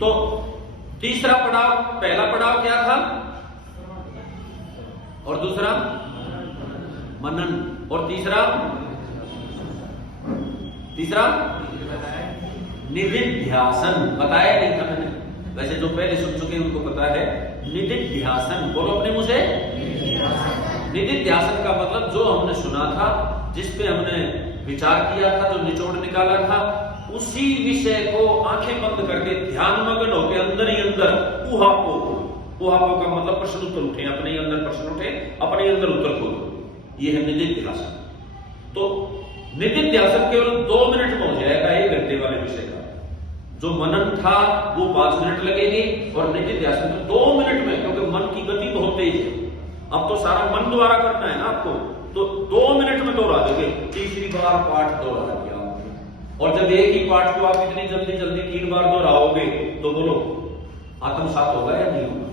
तो तीसरा पड़ाव, पहला पड़ाव क्या था और दूसरा मनन, और तीसरा निधिध्यासन। बताया नहीं था मैंने, वैसे जो पहले सुन चुके हैं उनको पता है। निधिध्यासन बोलो अपने मुझे। निधिध्यासन का मतलब जो हमने सुना था, जिसपे हमने विचार किया था, जो निचोड़ निकाला था, उसी विषय को आंखें बंद करके ध्यान मग्न होकर अंदर ही अंदर ऊहापो का मतलब प्रश्न उत्तर उठे, अपने ही अंदर प्रश्न उठे, अपने ही अंदर उत्तर खोलो। ये है निधिध्यासन। तो निधिध्यासन केवल 2 मिनट में हो जाएगा 1 घंटे वाले विषय का। जो मनन था वो 5 मिनट लगेगी और निधिध्यासन में 2 मिनट में, क्योंकि मन की गति बहुत तेज है। अब तो सारा मन द्वारा करना है ना आपको, तो 2 मिनट में दोहरा दोगे। तीसरी बार पाठ दोहरा दिया, और जब एक ही पाठ को आप इतनी जल्दी 3 बार दोहराओगे तो बोलो आत्मसात होगा या नहीं होगा,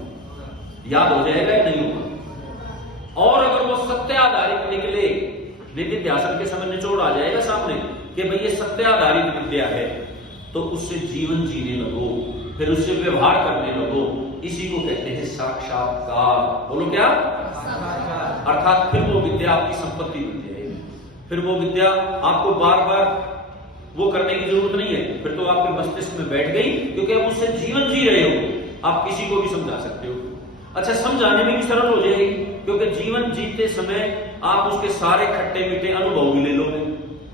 याद हो जाएगा या नहीं होगा। और अगर वो सत्य आधारित निकले, निधिध्यासन के समय निचोड़ आ जाएगा सामने कि भाई ये सत्य आधारित विद्या है, तो उससे जीवन जीने लगो, फिर उससे व्यवहार करने लगो। इसी को कहते हैं साक्षात्कार। बोलो क्या? अर्थात फिर वो विद्या आपकी संपत्ति बन जाएगी। फिर वो विद्या आपको बार बार वो करने की जरूरत नहीं है, फिर तो आपके मस्तिष्क में बैठ गई, क्योंकि आप उससे जीवन जी रहे हो। आप किसी को भी समझा सकते हो। अच्छा, समझाने में भी सरल हो जाएगी, क्योंकि जीवन जीते समय आप उसके सारे खट्टे मीठे अनुभव भी ले लोगे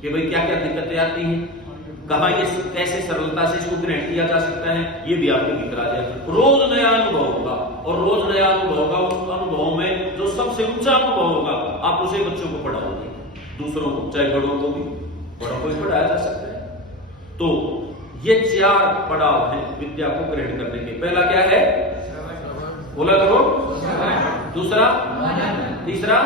कि भाई क्या क्या दिक्कतें आती हैं, कहां ये कैसे सरलता से इसको ग्रहण किया जा सकता है, ये भी आपके भीतर आ जाएगा। रोज नया अनुभव होगा, और रोज नया अनुभव होगा। उस अनुभव में जो सबसे ऊंचा अनुभव होगा, आप उसे बच्चों को पढ़ाओगे, दूसरों को, चाहे बड़ों को भी, बड़ों को भी पढ़ाया जा सकता है। तो ये 4 पड़ाव हैं विद्या को ग्रहण करने के। पहला क्या है? बोला करो। दूसरा, तीसरा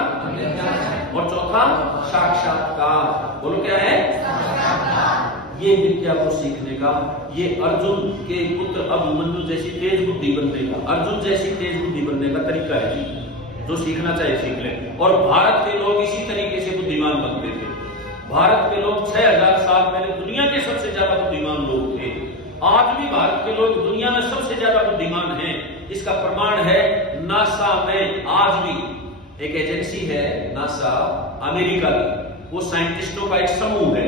और चौथा साक्षात्कार। बोलो क्या है? ये विद्या को सीखने का, ये अर्जुन के पुत्र अभिमन्यु जैसी तेज बुद्धि बनने का, अर्जुन जैसी तेज बुद्धि बनने का तरीका है। जो सीखना चाहे सीख ले। और भारत के लोग इसी तरीके से बुद्धिमान बनते थे। भारत के लोग 6000 साल पहले दुनिया के सबसे ज्यादा बुद्धिमान लोग थे। आज भी भारत के लोग दुनिया में सबसे ज्यादा बुद्धिमान हैं। इसका प्रमाण है नासा में आज भी एक एजेंसी है, नासा अमेरिका की, वो साइंटिस्टों का एक समूह है,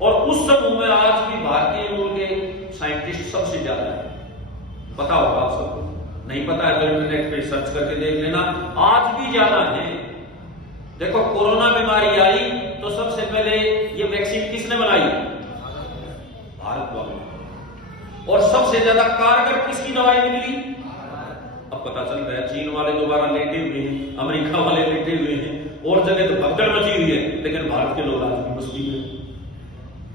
और उस समूह में आज भी भारतीय मूल के साइंटिस्ट सबसे ज्यादा है। पता होगा आप सबको, नहीं पता है तो इंटरनेट पे सर्च करके देख लेना, आज भी ज्यादा है। देखो, कोरोना बीमारी आई तो सबसे पहले ये वैक्सीन किसने बनाई? भारत वालों। और सबसे ज्यादा कारगर किसकी दवाई निकली? अब पता चल रहा है चीन वाले दोबारा लेटे हुए हैं, अमेरिका वाले लेटे हुए हैं, और जगह तो भगदड़ मची हुई है, लेकिन भारत के लोग आज भी मस्ती में।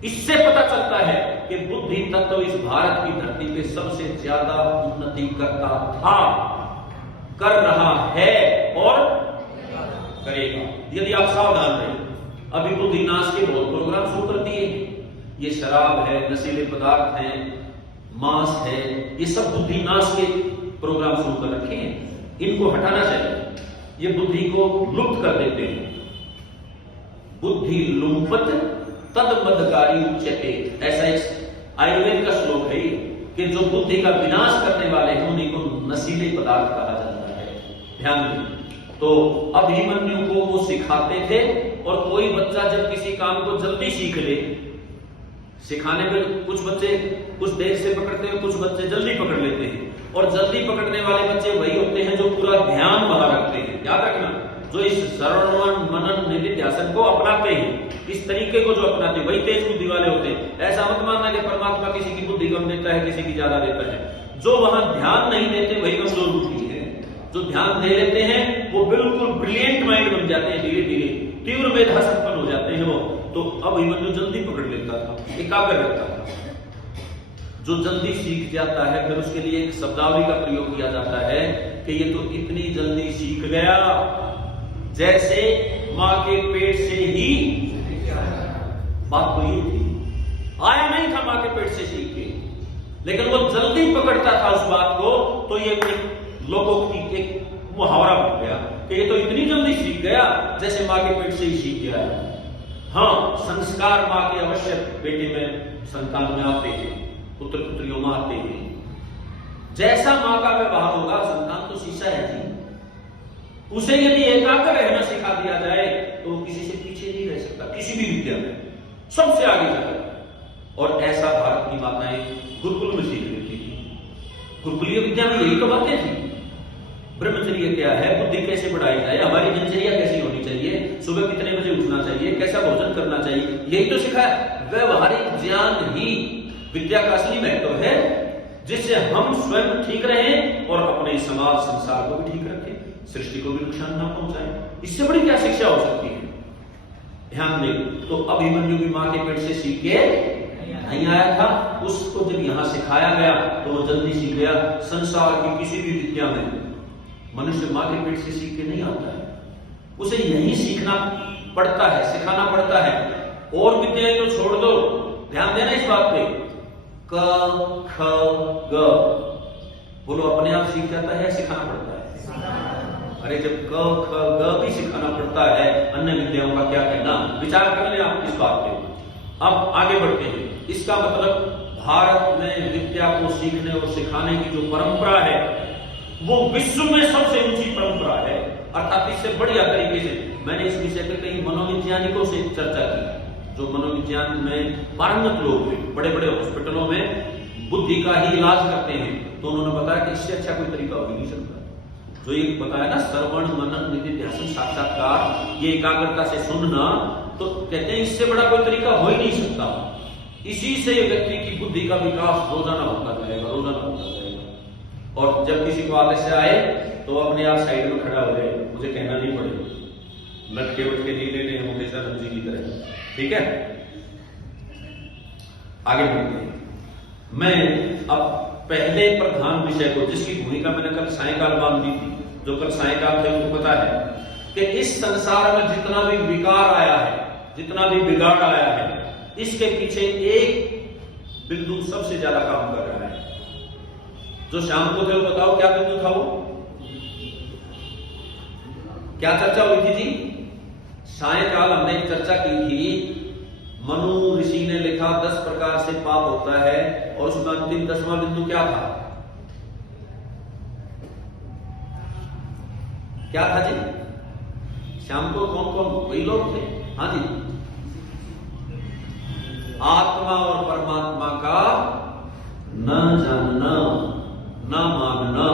इससे पता चलता है कि बुद्धि तत्व इस भारत की धरती पे सबसे ज्यादा उन्नति करता था, कर रहा है और करेगा, यदि आप सावधान रहे। अभी बुद्धि नाश के बहुत प्रोग्राम शुरू कर दिए। ये शराब है, नशीले पदार्थ हैं, मांस है, ये सब बुद्धि नाश के प्रोग्राम शुरू कर रखे हैं। इनको हटाना चाहिए। ये बुद्धि को लुप्त कर देते हैं। बुद्धि लुम्पत तद मदकारी उच्यते, ऐसा एक आयुर्वेद का श्लोक है कि जो बुद्धि का विनाश करने वाले हैं उन्हीं को नशीले पदार्थ कहा जाता है। ध्यान दें। तो अभिमन्यु को वो सिखाते थे, और कोई बच्चा जब किसी काम को जल्दी सीख ले, सिखाने में कुछ बच्चे कुछ देर से पकड़ते हैं, कुछ बच्चे जल्दी पकड़ लेते हैं, और जल्दी पकड़ने वाले बच्चे वही होते हैं जो पूरा ध्यान वहां रखते हैं। याद रखना, जो इस श्रवण मनन निधिध्यासन को अपनाते हैं, इस तरीके को जो अपनाते हैं, वही तेज बुद्धि वाले होते हैं। ऐसा मत मानना कि परमात्मा किसी की बुद्धि कम देता है, किसी की ज्यादा देता है। जो वहां ध्यान नहीं देते वही कमजोर बुद्धि है। जो ध्यान दे लेते हैं वो बिल्कुल ब्रिलियंट माइंड बन जाते हैं, धीरे धीरे तीव्र मेधा संपन्न हो जाते हैं वो। तो अब अभिमन्यु जल्दी पकड़ लेता था, एकाग्र रहता था। जो जल्दी सीख जाता है, फिर उसके लिए एक शब्दावली का प्रयोग किया जाता है कि ये तो इतनी जल्दी सीख गया जैसे मां के पेट से ही। बात तो ये थी, आया नहीं था मां के पेट से सीख के, लेकिन वो जल्दी पकड़ता था उस बात को। तो ये लोकोक्ति एक मुहावरा बन गया कि ये तो इतनी जल्दी सीख गया जैसे मां के पेट से ही सीख गया है। हाँ, संस्कार मां के अवश्य बेटे में, संतान में आते हैं, पुत्र पुत्रियों में आते हैं, जैसा मां का व्यवहार होगा, संतान तो शीशा है जी, उसे यदि एकाग्र रहना सिखा दिया जाए तो वो किसी से पीछे नहीं रह सकता, किसी भी विद्या में सबसे आगे जाएगा। और ऐसा भारत की माताएं गुरुकुल में सीख लेती थी। गुरुकुलीय विद्या में यही तो बातें थी। ब्रह्मचर्य क्या है, बुद्धि कैसे बढ़ाई जाए, हमारी दिनचर्या कैसी होनी चाहिए, सुबह कितने बजे उठना चाहिए, कैसा भोजन करना चाहिए, यही तो सिखाया। व्यवहारिक ज्ञान ही विद्या का असली महत्व है, जिससे हम स्वयं ठीक रहें और अपने समाज संसार को भी ठीक रखें, सृष्टि को भी नुकसान ना पहुंचाएं। इससे बड़ी क्या शिक्षा हो सकती है? ध्यान दें, तो अभिमन्यु की मां के पेट से सीख के नहीं आया था, उसको जब यहां सिखाया गया तो वो जल्दी सीख गया। संसार की किसी भी विद्या में मनुष्य मां के पेट से सीख के नहीं आता है, उसे यही सीखना पड़ता है, सिखाना पड़ता है। और विद्याएं तो छोड़ दो, ध्यान देना इस बात पे, क ख ग बोलो अपने आप सीख जाता है या सिखाना पड़ता है? अरे जब क ख ग भी सिखाना पड़ता है, अन्य विद्याओं का क्या कहना? विचार कर ले आप इस बात पे। अब आगे बढ़ते हैं। इसका मतलब भारत में विद्या को सीखने और सिखाने की जो परंपरा है वो विश्व में सबसे ऊंची परंपरा है। अर्थात इससे बढ़िया तरीके से मैंने इस विषय पे कई मनोवैज्ञानिकों से चर्चा की, जो मनोविज्ञान में पारंगत लोग हैं, बड़े बड़े हॉस्पिटलों में बुद्धि का ही इलाज करते हैं, तो उन्होंने बताया कि इससे अच्छा कोई तरीका हो ही नहीं सकता। जो ये बताया ना, श्रवण मनन निधिध्यासन साक्षात्कार, ये एकाग्रता से सुनना, तो कहते हैं इससे बड़ा कोई तरीका हो ही नहीं सकता। इसी से व्यक्ति की बुद्धि का विकास रोजाना होता जाएगा, रोजाना होता जाएगा। और जब किसी को आलस्य आए तो अपने आप साइड में खड़ा हो जाए, मुझे कहना नहीं पड़ेगा, लटके वटके नहीं लेने होंगे सर जी की तरह, ठीक है? आगे बढ़ते हैं। मैं अब पहले प्रधान विषय को, जिसकी भूमिका मैंने कल सायंकाल मान दी थी, जो कल सायंकाल थे उनको पता है कि इस संसार में जितना भी विकार आया है, जितना भी बिगाड़ आया है, इसके पीछे एक बिंदु सबसे ज्यादा काम कर रहा है। जो शाम को थे, बताओ क्या बिंदु था वो? क्या चर्चा हुई थी जी? सायंकाल हमने एक चर्चा की थी, मनु ऋषि ने लिखा 10 प्रकार से पाप होता है, और उसमें अंतिम 10वां बिंदु क्या था? क्या था जी? शाम को कौन कौन वही लोग थे? हाँ जी, आत्मा और परमात्मा का न जानना, न मानना,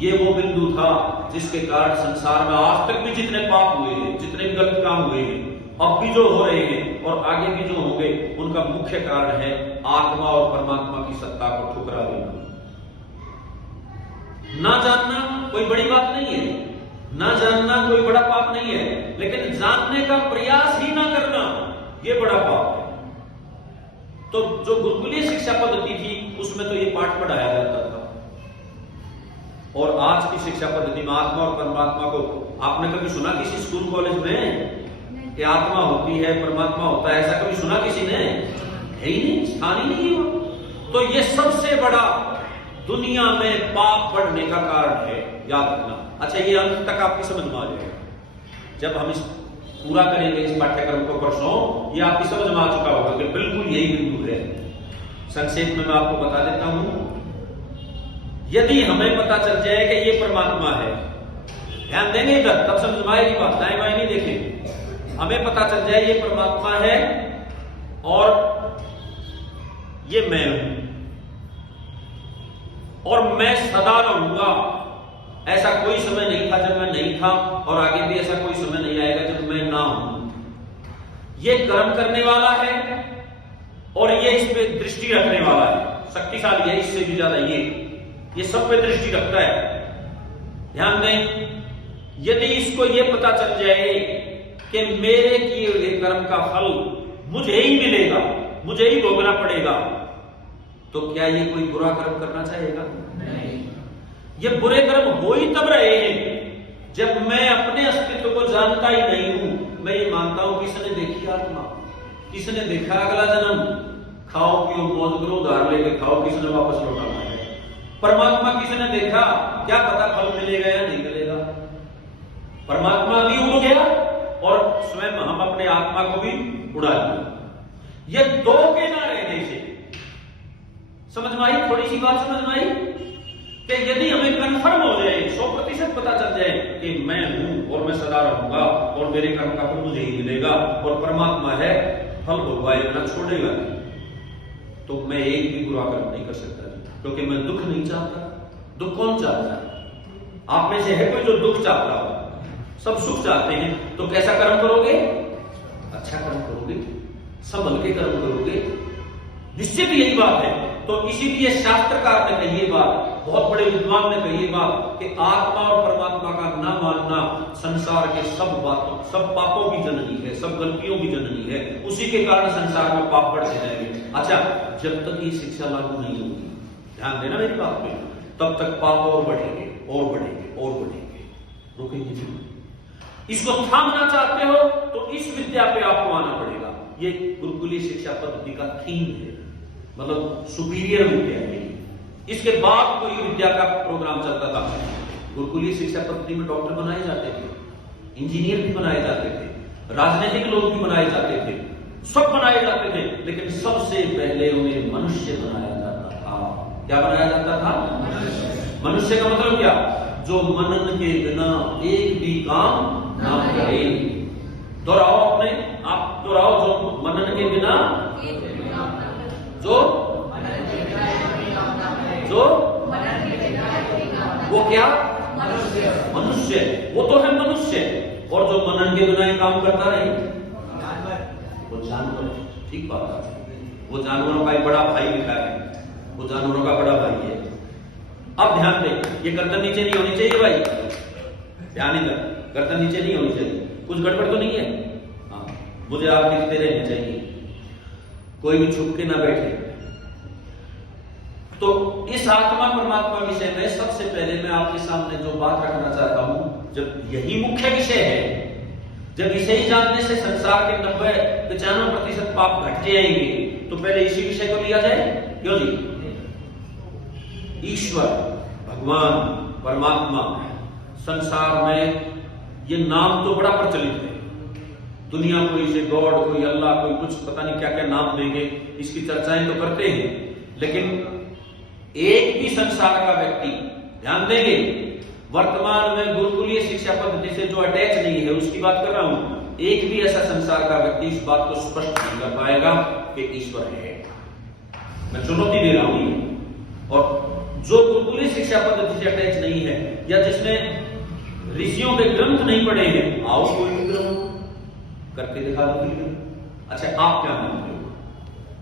ये वो बिंदु था जिसके कारण संसार में आज तक भी जितने पाप हुए हैं, जितने भी गलत काम हुए हैं, अब भी जो हो रहे हैं और आगे भी जो होंगे, उनका मुख्य कारण है आत्मा और परमात्मा की सत्ता को ठुकरा देना। ना जानना कोई बड़ी बात नहीं है, ना जानना कोई बड़ा पाप नहीं है, लेकिन जानने का प्रयास ही ना करना, यह बड़ा पाप है। तो जो गुरुकुलीय शिक्षा पद्धति थी उसमें तो ये पाठ पढ़ाया जाता था, और आज की शिक्षा पद्धति में आत्मा और परमात्मा को आपने कभी सुना किसी स्कूल कॉलेज में कि आत्मा होती है परमात्मा होता है? ऐसा कभी सुना किसी ने? है ही नहीं, स्थान ही नहीं है। तो ये सबसे बड़ा दुनिया में पाप बढ़ने का कारण है, याद रखना। अच्छा, ये अंत तक आपकी समझ में आ जाएगा जब हम इस पूरा करेंगे इस पाठ्यक्रम को परसों, ये आपकी समझ में आ चुका होगा कि बिल्कुल यही बिंदु है। संक्षेप में मैं आपको बता देता हूं। यदि हमें पता चल जाए कि ये परमात्मा है, ध्यान देंगे इधर, तब समझ में आएगी बात, दाएं बाएं नहीं देखें। हमें पता चल जाए ये परमात्मा है और ये मैं हूं, और मैं सदा रहूंगा। ऐसा कोई समय नहीं था जब मैं नहीं था, और आगे भी ऐसा कोई समय नहीं आएगा जब मैं ना हूं। ये कर्म करने वाला है और ये इस पे दृष्टि रखने वाला है, शक्तिशाली है, इससे भी ज्यादा ये सब पे दृष्टि रखता है। ध्यान दें, यदि इसको ये पता चल जाए कि मेरे किए हुए कर्म का फल मुझे ही मिलेगा, मुझे ही भोगना पड़ेगा, तो क्या ये कोई बुरा कर्म करना चाहेगा? नहीं। ये बुरे कर्म हो ही तब रहे हैं जब मैं अपने अस्तित्व को जानता ही नहीं हूं। मैं ये मानता हूं किसने देखी आत्मा, किसने देखा अगला जन्म, खाओ पियो मौज करो, उधार लेके खाओ, किसने वापस लौटाना है? परमात्मा किसने देखा? क्या पता फल मिलेगा या नहीं मिलेगा। परमात्मा भी उड़ गया और स्वयं हम अपने आत्मा को भी उड़ा दिया। ये दो के ना रहने से, समझ में आई? थोड़ी सी बात समझ में आई? कि यदि हमें कन्फर्म हो जाए, 100% पता चल जाए कि मैं हूं और मैं सदा रहूंगा और मेरे कर्म का फल मुझे ही मिलेगा और परमात्मा है, फल भोगवाए बिना छोड़ेगा नहीं, तो मैं एक भी बुरा कर्म नहीं कर सकता, क्योंकि मैं दुख नहीं चाहता। दुख कौन चाहता है? आप में से है कोई जो दुख चाहता हो? सब सुख चाहते हैं। तो कैसा कर्म करोगे? अच्छा कर्म करोगे, संभल के कर्म करोगे, निश्चित यही बात है। तो इसीलिए शास्त्रकार ने कही ये बात, बहुत बड़े विद्वान ने कही ये बात कि आत्मा और परमात्मा का न मानना संसार के सब बातों, सब पापों की जननी है, सब गलतियों की जननी है। उसी के कारण संसार में पाप बढ़ते जाएंगे। अच्छा, जब तक ये शिक्षा लागू नहीं होगी, ध्यान देना मेरी बात पे, तब तक पाप और बढ़ेंगे और बढ़ेंगे और बढ़ेंगे, रुकेंगे नहीं। इसको थामना चाहते हो तो इस विद्या पे आपको आना पड़ेगा। ये गुरुकुलीय शिक्षा पद्धति का थीम है, मतलब सुपीरियर विद्या है। इसके बाद कोई विद्या का प्रोग्राम चलता था। गुरुकुलीय शिक्षा पद्धति में डॉक्टर बनाए जाते थे, इंजीनियर भी बनाए जाते थे, राजनीतिक लोग भी बनाए जाते थे, सब बनाए जाते थे, लेकिन सबसे पहले उन्हें मनुष्य बनाया जाता था। क्या बनाया जाता था? मनुष्य का मतलब क्या? जो मनन के बिना एक भी काम ना करे। दोहराओ अपने, आप दोहराओ, जो मनन के बिना, जो वो क्या? मनुष्य। वो तो है मनुष्य, और जो मनन के बिना काम करता रहे वो जानवर। ठीक बात है, वो जानवरों का एक बड़ा भाई लिखा है, वो जानवरों का बड़ा भाई है। अब ध्यान दें, ये गर्दन नीचे नहीं होनी चाहिए भाई, ध्यान ही कर, गर्दन नीचे नहीं होनी चाहिए। कुछ गड़बड़ तो नहीं है? हाँ, मुझे आप लिखते रहने चाहिए, कोई भी छुप के ना बैठे। तो इस आत्मा परमात्मा विषय में सबसे पहले मैं आपके सामने जो बात रखना चाहता हूं, जब यही मुख्य विषय है, जब इसे ही जानने से संसार के 90-95% पाप घट जाएंगे, तो पहले इसी विषय को लिया जाए। क्यों जी? ईश्वर, भगवान, परमात्मा, संसार में ये नाम तो बड़ा प्रचलित है। दुनिया कोई इसे गॉड, कोई अल्लाह, कोई कुछ पता नहीं क्या क्या नाम देंगे, इसकी चर्चाएं तो करते हैं, लेकिन एक भी संसार का व्यक्ति, ध्यान देंगे, वर्तमान में गुरुकुलीय शिक्षा पद्धति से जो अटैच नहीं है उसकी बात कर रहा हूं, एक भी ऐसा संसार का व्यक्ति इस बात को स्पष्ट नहीं कर पाएगा कि ईश्वर है। मैं चुनौती दे रहा हूं। और जो गुरुकुलीय शिक्षा पद्धति से अटैच नहीं है, या जिसने ऋषियों के ग्रंथ नहीं पढ़े हैं, आओ कोई ग्रंथ करके दिखा दो। अच्छा, आप क्या मानते हो?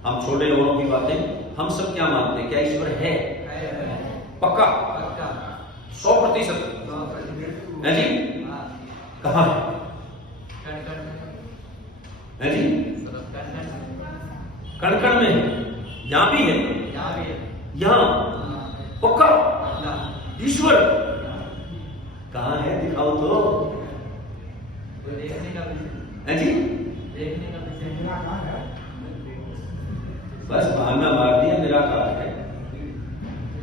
हम छोटे लोगों की बातें, हम सब क्या मानते हैं? क्या ईश्वर है? पक्का? 100% है जी? कहाँ है जी? कण कण में, यहां भी है, यहां पक्का ईश्वर कहाँ है? दिखाओ तो। है जी? बस बहाना मार दिया, निराकार है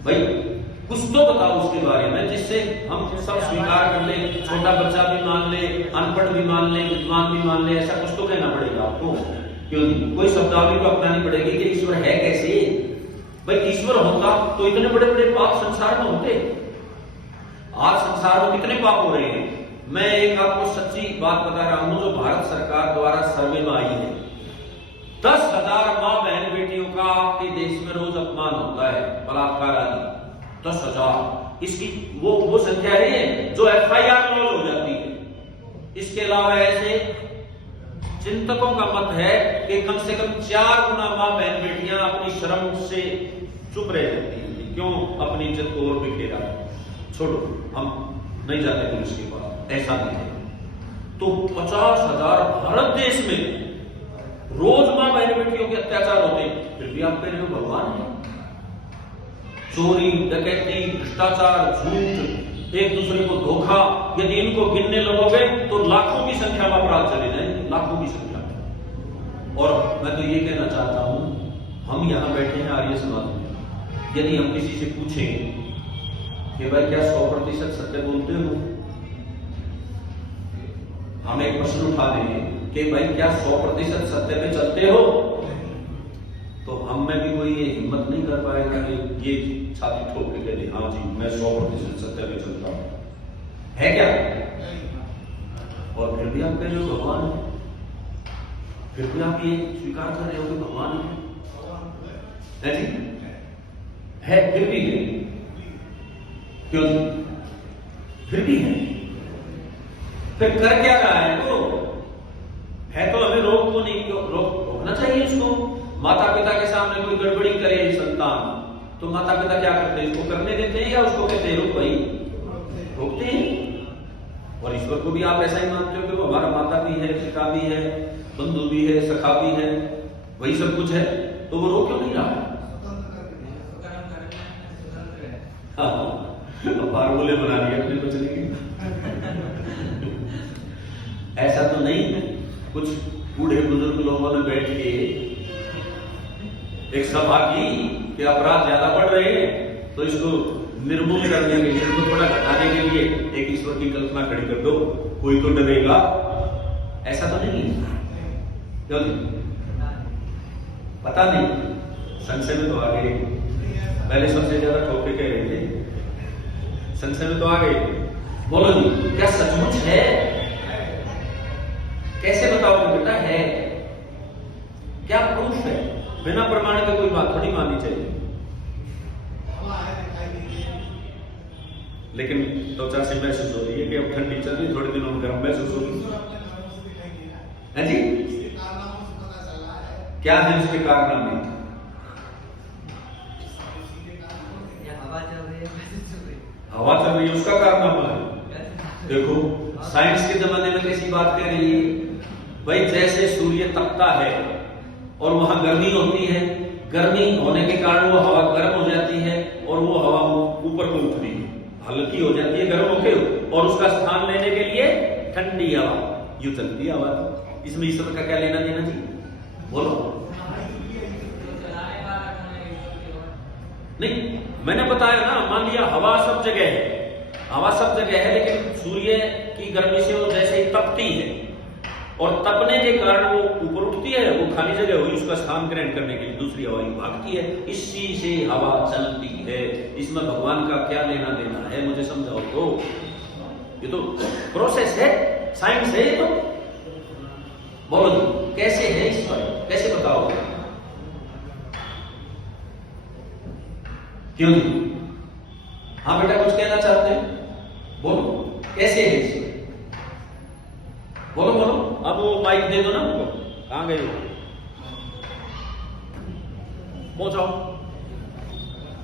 भाई। कुछ तो बताओ उसके बारे में जिससे हम सब स्वीकार कर ले, छोटा बच्चा भी मान ले, अनपढ़ भी मान ले, विद्वान भी मान ले, ऐसा कुछ तो कहना पड़ेगा आपको। क्यों नहीं? कोई शब्दावली तो अपनानी पड़ेगी कि ईश्वर है कैसे। भाई ईश्वर होता तो इतने बड़े बड़े पाप संसार में होते। आज संसार में कितने पाप हो रहे हैं। मैं एक आपको सच्ची बात बता रहा हूं जो भारत सरकार द्वारा सर्वे में आई है। 10,000 माँ बहन बेटियों का आपके देश में रोज अपमान होता है, बलात्कार आदि। 10,000 इसकी वो संख्या है जो FIR लॉन्च हो जाती है। इसके अलावा ऐसे चिंतकों का मत है कि कम से कम 4 गुना माँ बहन बेटियां अपनी शर्म से चुप रह जाती हैं। क्यों? अपनी इज्जत को और बिखेरा। छोड़ो, हम नहीं जाते पुलिस के पास, ऐसा नहीं है। तो 50,000 भारत देश में रोज मां बहन बेटियों के अत्याचार होते हैं, फिर भी आप कह रहे हो भगवान है। चोरी, डकैती, भ्रष्टाचार, झूठ, एक दूसरे को धोखा, यदि इनको गिनने लगोगे तो लाखों की संख्या में अपराध चले जाएंगे, लाखों की संख्या में। और मैं तो ये कहना चाहता हूं, हम यहां बैठे हैं आर्य समाज में, यदि हम किसी से पूछें कि भाई क्या 100% सत्य बोलते हो, हम एक प्रश्न उठा देंगे कि भाई क्या 100% सत्य पे चलते हो, तो हम में भी कोई ये हिम्मत नहीं कर पाएगा कि ये छाती ठोक के कह दे हाँ जी मैं 100% सत्य पे चलता हूँ, है क्या? और फिर भी आप कह रहे हो भगवान है, फिर भी आप ये स्वीकार कर रहे हो कि भगवान है जी, है फिर भी है, क्यों फिर भी है, फिर कर क्या रहा है वो? है तो हमें रोक को नहीं, रोकना चाहिए इसको। माता पिता के सामने कोई गड़बड़ी करे संतान तो माता पिता क्या करते हैं, इसको करने देते हैं या उसको कहते हैं रुक भाई, रोकते हैं। और ईश्वर को भी आप ऐसा ही मानते हो कि वो हमारा माता भी है, पिता भी है, बंधु भी है, सखा भी है, वही सब कुछ है, तो वो रोक क्यों नहीं रहा है? फार्मूले बना दिए अपने बचने के। ऐसा तो नहीं है। कुछ बूढ़े बुजुर्ग लोगों ने बैठ के एक सभा की कि अपराध ज्यादा बढ़ रहे हैं तो इसको निर्मूल करने के लिए, इसको थोड़ा घटाने के लिए एक ईश्वर की कल्पना खड़ी कर दो, कोई तो डरेगा। ऐसा तो नहीं है, क्यों नहीं? पता नहीं, संशय में तो आ गए। पहले सबसे ज्यादा ठोके कह रहे थे, संशय में तो आ गए। बोलो जी, क्या सचमुच है? कैसे बताओगे बेटा? है क्या प्रूफ है? बिना प्रमाण के कोई बात थोड़ी माननी चाहिए। लेकिन त्वचा से महसूस हो रही है कि अब ठंडी चल रही, थोड़े दिनों में गर्म महसूस होगी, है जी? क्या है उसके कारनामे? हवा चल रही है, उसका कारनामा है। देखो साइंस के जमाने में कैसी बात कह रही है भाई, जैसे सूर्य तपता है और वहां गर्मी होती है, गर्मी होने के कारण वो हवा गर्म हो जाती है और वो हवा ऊपर को उठती है, हल्की हो जाती है गर्म होकर, और उसका स्थान लेने के लिए ठंडी हवा यूं चलती है हवा। इसमें ईश्वर का क्या लेना देना जी? बोलो। नहीं, मैंने बताया ना, मान लिया हवा सब जगह है, हवा सब जगह है, लेकिन सूर्य की गर्मी से वो जैसे ही तपती है और तपने के कारण वो ऊपर उठती है, वो खाली जगह हुई, उसका स्थान ग्रहण करने के लिए दूसरी हवा भागती है, इसी से हवा चलती है। इसमें भगवान का क्या लेना देना है, मुझे समझाओ तो। ये तो प्रोसेस है, साइंस है ये तो। बोलो जी, कैसे है ईश्वर, कैसे बताओ? क्यों नहीं? हाँ बेटा, कुछ कहना चाहते हैं? बोलो, कैसे है ईश्वर? बोलो बोलो। अब वो माइक दे दो ना उनको। कहां गए हो? पहुंचाओ,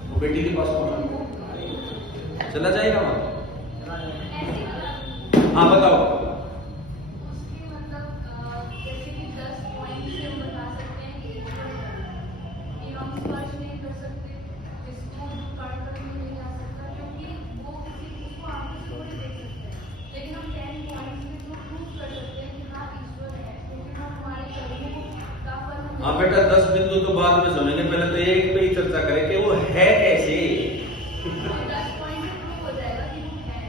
वो बेटी के पास पहुंचाओ, चला जाएगा वहां। हाँ बताओ। हाँ बेटा, 10 बिंदु तो बाद में सुनेंगे, पहले तो एक पे ही चर्चा करें कि वो है कैसे। 10 पॉइंट प्रूव हो जाएगा कि वो है,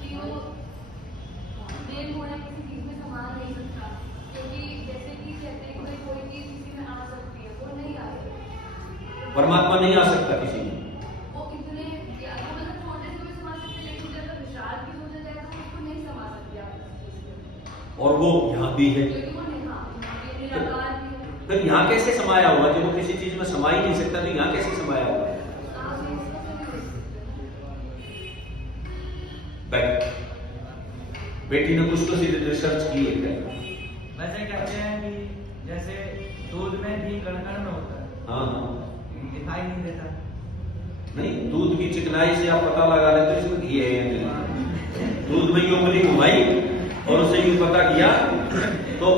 कि वो मेल होना किसी चीज में समान नहीं सकता, क्योंकि जैसे कि कहते हैं कि कोई चीज किसी में आ सकती है, वो नहीं आ सकती। परमात्मा नहीं आ सकता किसी में, वो इतने मतलब छोटे से भी समा सकते, लेकिन जब विशाल की सोचा जाए तो उसको नहीं समा सकते आप। और वो यहाँ भी है, फिर यहाँ कैसे समाया हुआ? जब वो किसी चीज में समा ही नहीं सकता तो यहाँ कैसे समाया हुआ? बेटी ने कुछ तो रिसर्च की है क्या? वैसे कहते हैं कि जैसे दूध में घी कण-कण में होता है, हाँ, दिखाई नहीं देता। नहीं, दूध की चिकनाई से आप पता लगा लेते हो इसमें घी है या नहीं। दूध में यूं उंगली घुमाई और उसे यूं पता किया, तो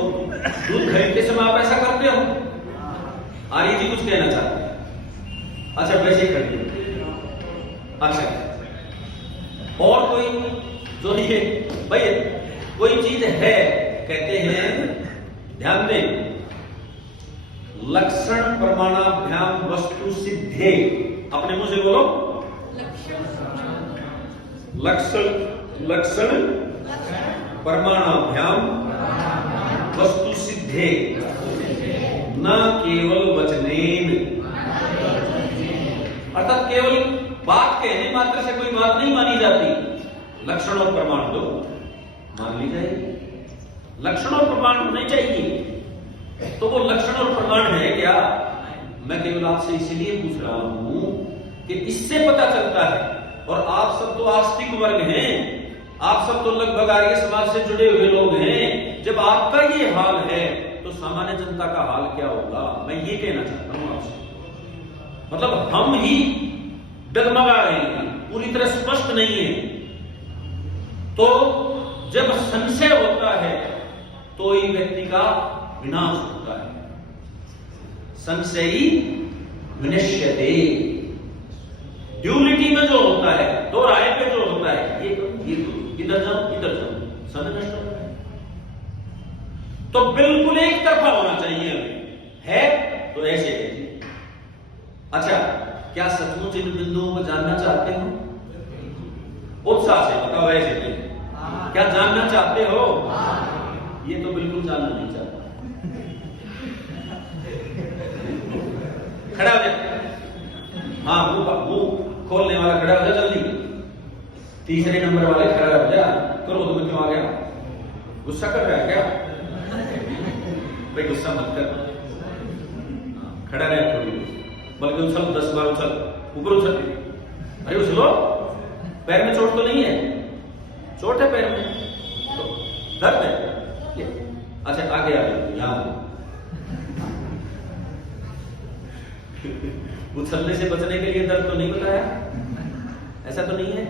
दूध खरीदते समय आप ऐसा करते हो? आर्य जी कुछ कहना चाहते हैं? अच्छा, वैसे ही खरीदते। अच्छा, और कोई जो ये भाई कोई चीज है, कहते हैं, ध्यान दें, लक्षण प्रमाणाभ्याम वस्तु सिद्धे। अपने मुंह से बोलो, लक्षण प्रमाणाभ्याम वस्तु सिद्धे न केवल वचनेन, अर्थात केवल बात कहने मात्र से कोई बात नहीं मानी जाती। लक्षण और प्रमाण दो, मान ली जाएगी। लक्षण और प्रमाण होने चाहिए। तो वो लक्षण और प्रमाण है क्या? मैं केवल आपसे इसीलिए पूछ रहा हूं कि इससे पता चलता है, और आप सब तो आस्तिक वर्ग हैं, आप सब तो लगभग आर्य समाज से जुड़े हुए लोग हैं। जब आपका ये हाल है तो सामान्य जनता का हाल क्या होगा? मैं ये कहना चाहता हूं आपसे। मतलब हम ही डगमगा रहे हैं, पूरी तरह स्पष्ट नहीं है। तो जब संशय होता है तो ही व्यक्ति का विनाश होता है। संशयी विनश्यते, ड्यूलिटी में जो होता है, दो राय पे जो होता है, ये इधर जाओ इधर जाओ, समय नष्ट होता है। तो बिल्कुल एक तरफा होना चाहिए। है तो ऐसे है। अच्छा, क्या सचमुच इन बिंदुओं को जानना चाहते हो? उत्साह से बताओ, ऐसे नहीं। क्या जानना चाहते हो? ये तो बिल्कुल जानना नहीं चाहता। खड़ा हो जाए, हाँ मुंह खोलने वाला खड़ा हो जा जल्दी। तीसरे नंबर वाले खड़ा हो जा। क्रोध में क्यों आ गया? गुस्सा कर रहा है क्या? भाई गुस्सा मत कर, खड़ा रहे थोड़ी, बल्कि उछल 10 बार उछल, ऊपर उछल। अरे उछलो, पैर में चोट तो नहीं है? चोट है पैर में तो दर्द है। अच्छा आगे आगे, यहां उछलने से बचने के लिए दर्द तो नहीं बताया, ऐसा तो नहीं है?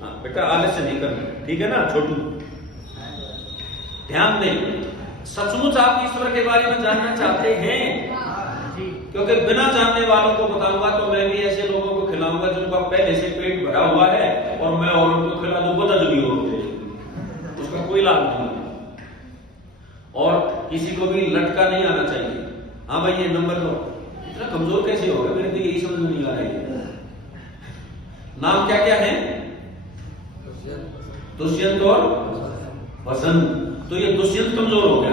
हाँ बेटा, आलस्य नहीं करना, ठीक है ना छोटू? ध्यान दें, सचमुच आप ईश्वर के बारे में जानना चाहते हैं? क्योंकि बिना जानने वालों को बताऊंगा तो मैं भी ऐसे लोगों को खिलाऊंगा जिनका पहले से पेट भरा हुआ है, और मैं और उनको खिला दूं बदल भी होते, उसका कोई लाभ नहीं। और किसी को भी लटका नहीं आना चाहिए। हाँ भाई ये नंबर दो, इतना कमजोर कैसे होगा? मेरे तो यही समझ में नहीं आ रही है। नाम क्या क्या है? दुष्यंत और वसंत। तो ये दुष्यंत कमजोर हो गया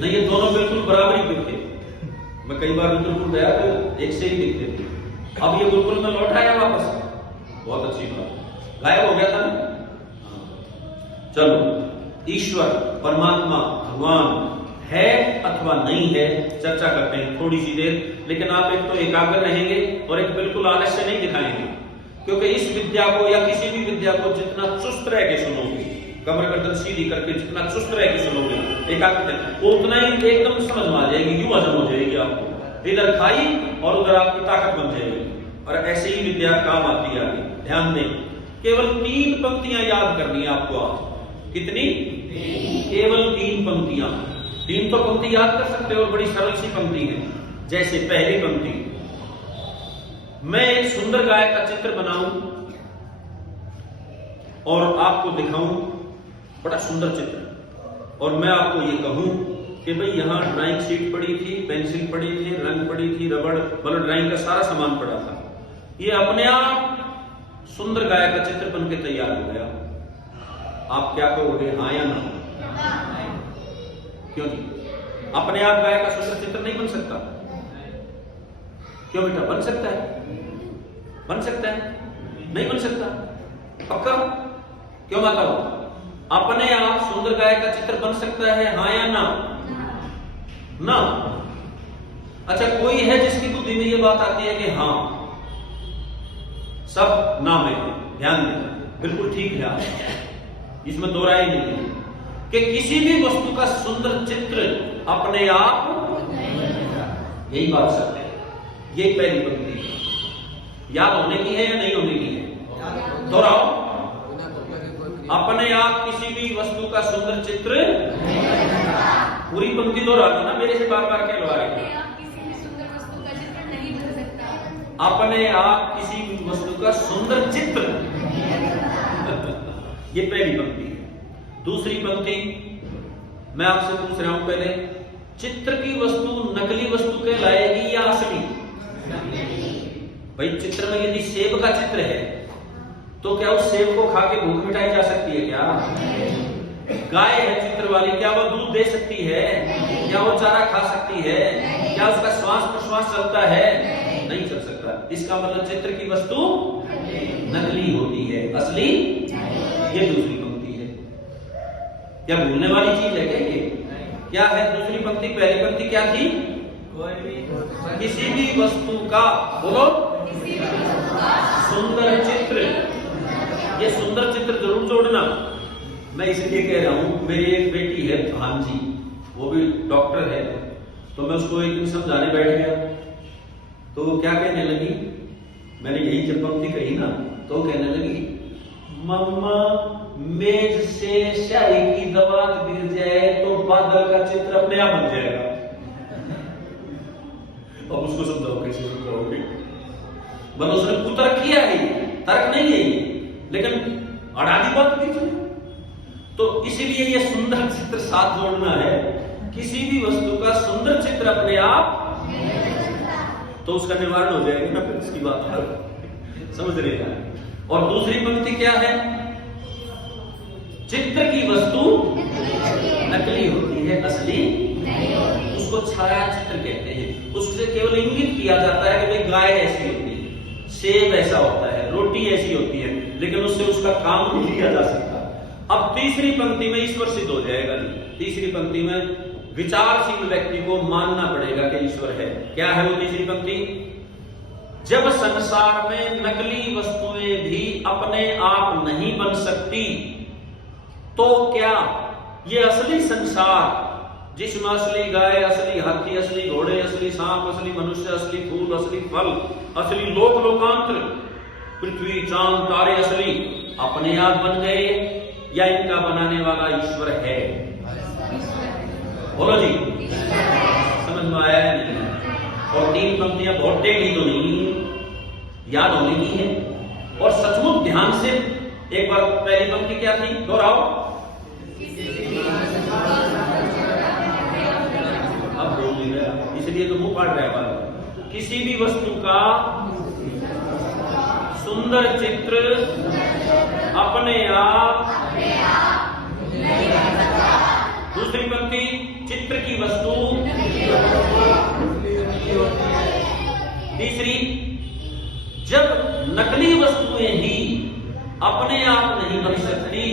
नहीं, ये दोनों बिल्कुल बराबरी पे थे। मैं कई बार रुद्रपुर गया तो एक से ही दिखते थे। अब ये गुरुकुल में लौट आया वापस, बहुत अच्छी बात। गायब हो गया था ना? चलो, ईश्वर परमात्मा भगवान है अथवा नहीं है चर्चा करते हैं थोड़ी सी देर। लेकिन आप एक तो एकाग्र रहेंगे और एक बिल्कुल आलस्य नहीं दिखाएंगे, क्योंकि इस विद्या को या किसी भी विद्या को जितना चुस्त रह के सुनोगे, कमर गर्दन सीधी करके जितना चुस्त रह के सुनोगे, एकाग्र, वो उतना ही एकदम समझ में आ जाएगी, यूं हजम हो जाएगी आपको। इधर खाई और उधर आपकी ताकत बन जाएगी। और ऐसे ही विद्या काम आती है आगे। ध्यान दें, केवल 3 पंक्तियां याद करनी है आपको आज। कितनी? केवल 3 पंक्तियां। 3 तो पंक्ति याद कर सकते हो, और बड़ी सरल सी पंक्ति है। जैसे पहली पंक्ति, मैं एक सुंदर गाय का चित्र बनाऊं और आपको दिखाऊं, बड़ा सुंदर चित्र, और मैं आपको ये कहूं कि भाई यहां ड्राइंग शीट पड़ी थी, पेंसिल पड़ी थी, रंग पड़ी थी, रबड़, मतलब ड्राइंग का सारा सामान पड़ा था। ये अपने आप सुंदर गाय का चित्र बन के तैयार हो गया। आप क्या कहोगे, हाँ या ना? क्यों नहीं? अपने आप गाय का सुंदर चित्र नहीं बन सकता? क्यों बेटा? बन सकता है, बन सकता है, नहीं बन सकता? पक्का? क्यों बताओ? अपने आप सुंदर गाय का चित्र बन सकता है, हाँ या ना? ना। अच्छा, कोई है जिसकी बुद्धि में यह बात आती है कि हाँ? सब ना में। ध्यान दें, बिल्कुल ठीक है, इसमें दो राय नहीं है कि किसी भी वस्तु का सुंदर चित्र अपने आप, यही बात सत्य है। यही पहली पंक्ति याद होने की है या नहीं होने की है? दोहराओ, अपने आप किसी भी वस्तु का सुंदर चित्र, पूरी पंक्ति दोहरा दो ना, मेरे से बार बार क्या लगा रहे? किसी भी सुंदर वस्तु का चित्र नहीं बन सकता। अपने आप किसी भी वस्तु का सुंदर चित्र, ये पहली पंक्ति है। दूसरी पंक्ति मैं आपसे पूछ रहा हूं, पहले चित्र की वस्तु नकली वस्तु कहलाएगी या असली? भाई चित्र में यदि सेब का चित्र है तो क्या उस सेब को खा के भूख मिटाई जा सकती है क्या? गाय है चित्र वाली, क्या वो दूध दे सकती है? क्या वो चारा खा सकती है? क्या उसका श्वास प्रश्वास चलता है? नहीं चल सकता। इसका मतलब चित्र की वस्तु नकली होती है, असली ये दूसरी पंक्ति है। क्या भूलने वाली चीज है क्या ये? क्या है दूसरी पंक्ति? पहली पंक्ति क्या थी? कोई भी किसी भी वस्तु का, बोलो, सुंदर चित्र। ये सुंदर चित्र जरूर जोड़ना। मैं इसलिए कह रहा हूं, मेरी एक बेटी है भांजी, वो भी डॉक्टर है, तो मैं उसको एक दिन समझाने बैठ गया, तो वो क्या कहने लगी, मैंने यही जब पंक्ति कही ना, तो कहने लगी, मम्मा मेज से स्याही की दवा गिर जाए तो बादल का चित्र अपने आप बन जाएगा। अब उसको समझाओ कैसे समझाओगे? मतलब उसने कुतर्क किया है, तर्क नहीं है, लेकिन अड़ादी बात की। तो इसीलिए ये सुंदर चित्र साथ जोड़ना है। किसी भी वस्तु का सुंदर चित्र अपने आप, तो उसका निवारण हो जाएगा ना, फिर इसकी बात समझ रहे हैं। और दूसरी पंक्ति क्या है? चित्र की वस्तु नकली होती है, असली उसको छाया चित्र कहते हैं। उससे केवल इंगित किया जाता है कि भाई गाय ऐसी होती है, सेब ऐसा होता है, रोटी ऐसी होती है, लेकिन उससे उसका काम नहीं किया जा सकता। अब तीसरी पंक्ति में ईश्वर सिद्ध हो जाएगा। तीसरी पंक्ति में विचारशील व्यक्ति को मानना पड़ेगा कि ईश्वर है। क्या है वो तीसरी पंक्ति? जब संसार में नकली वस्तुएं भी अपने आप नहीं बन सकती, तो क्या ये असली संसार, जिसमें असली गाय, असली हाथी, असली घोड़े, असली सांप, असली मनुष्य, असली फूल, असली फल, असली लोक लोकांतर, पृथ्वी, चांद, तारे असली अपने आप बन गए, या इनका बनाने वाला ईश्वर है? बोलो जी, समझ में आया है नहीं? और तीन पंक्तियां बहुत टेढ़ी तो नहीं, याद होने की है। और सचमुच ध्यान से एक बार पहली पंक्ति क्या थी, दोहराओ। अब बोल नहीं रहा, इसलिए तो मुंह फाड़ रहा है। किसी भी वस्तु का सुंदर चित्र अपने आप। दूसरी पंक्ति, चित्र की वस्तु। तीसरी, जब नकली वस्तुएं ही अपने आप नहीं बन सकती,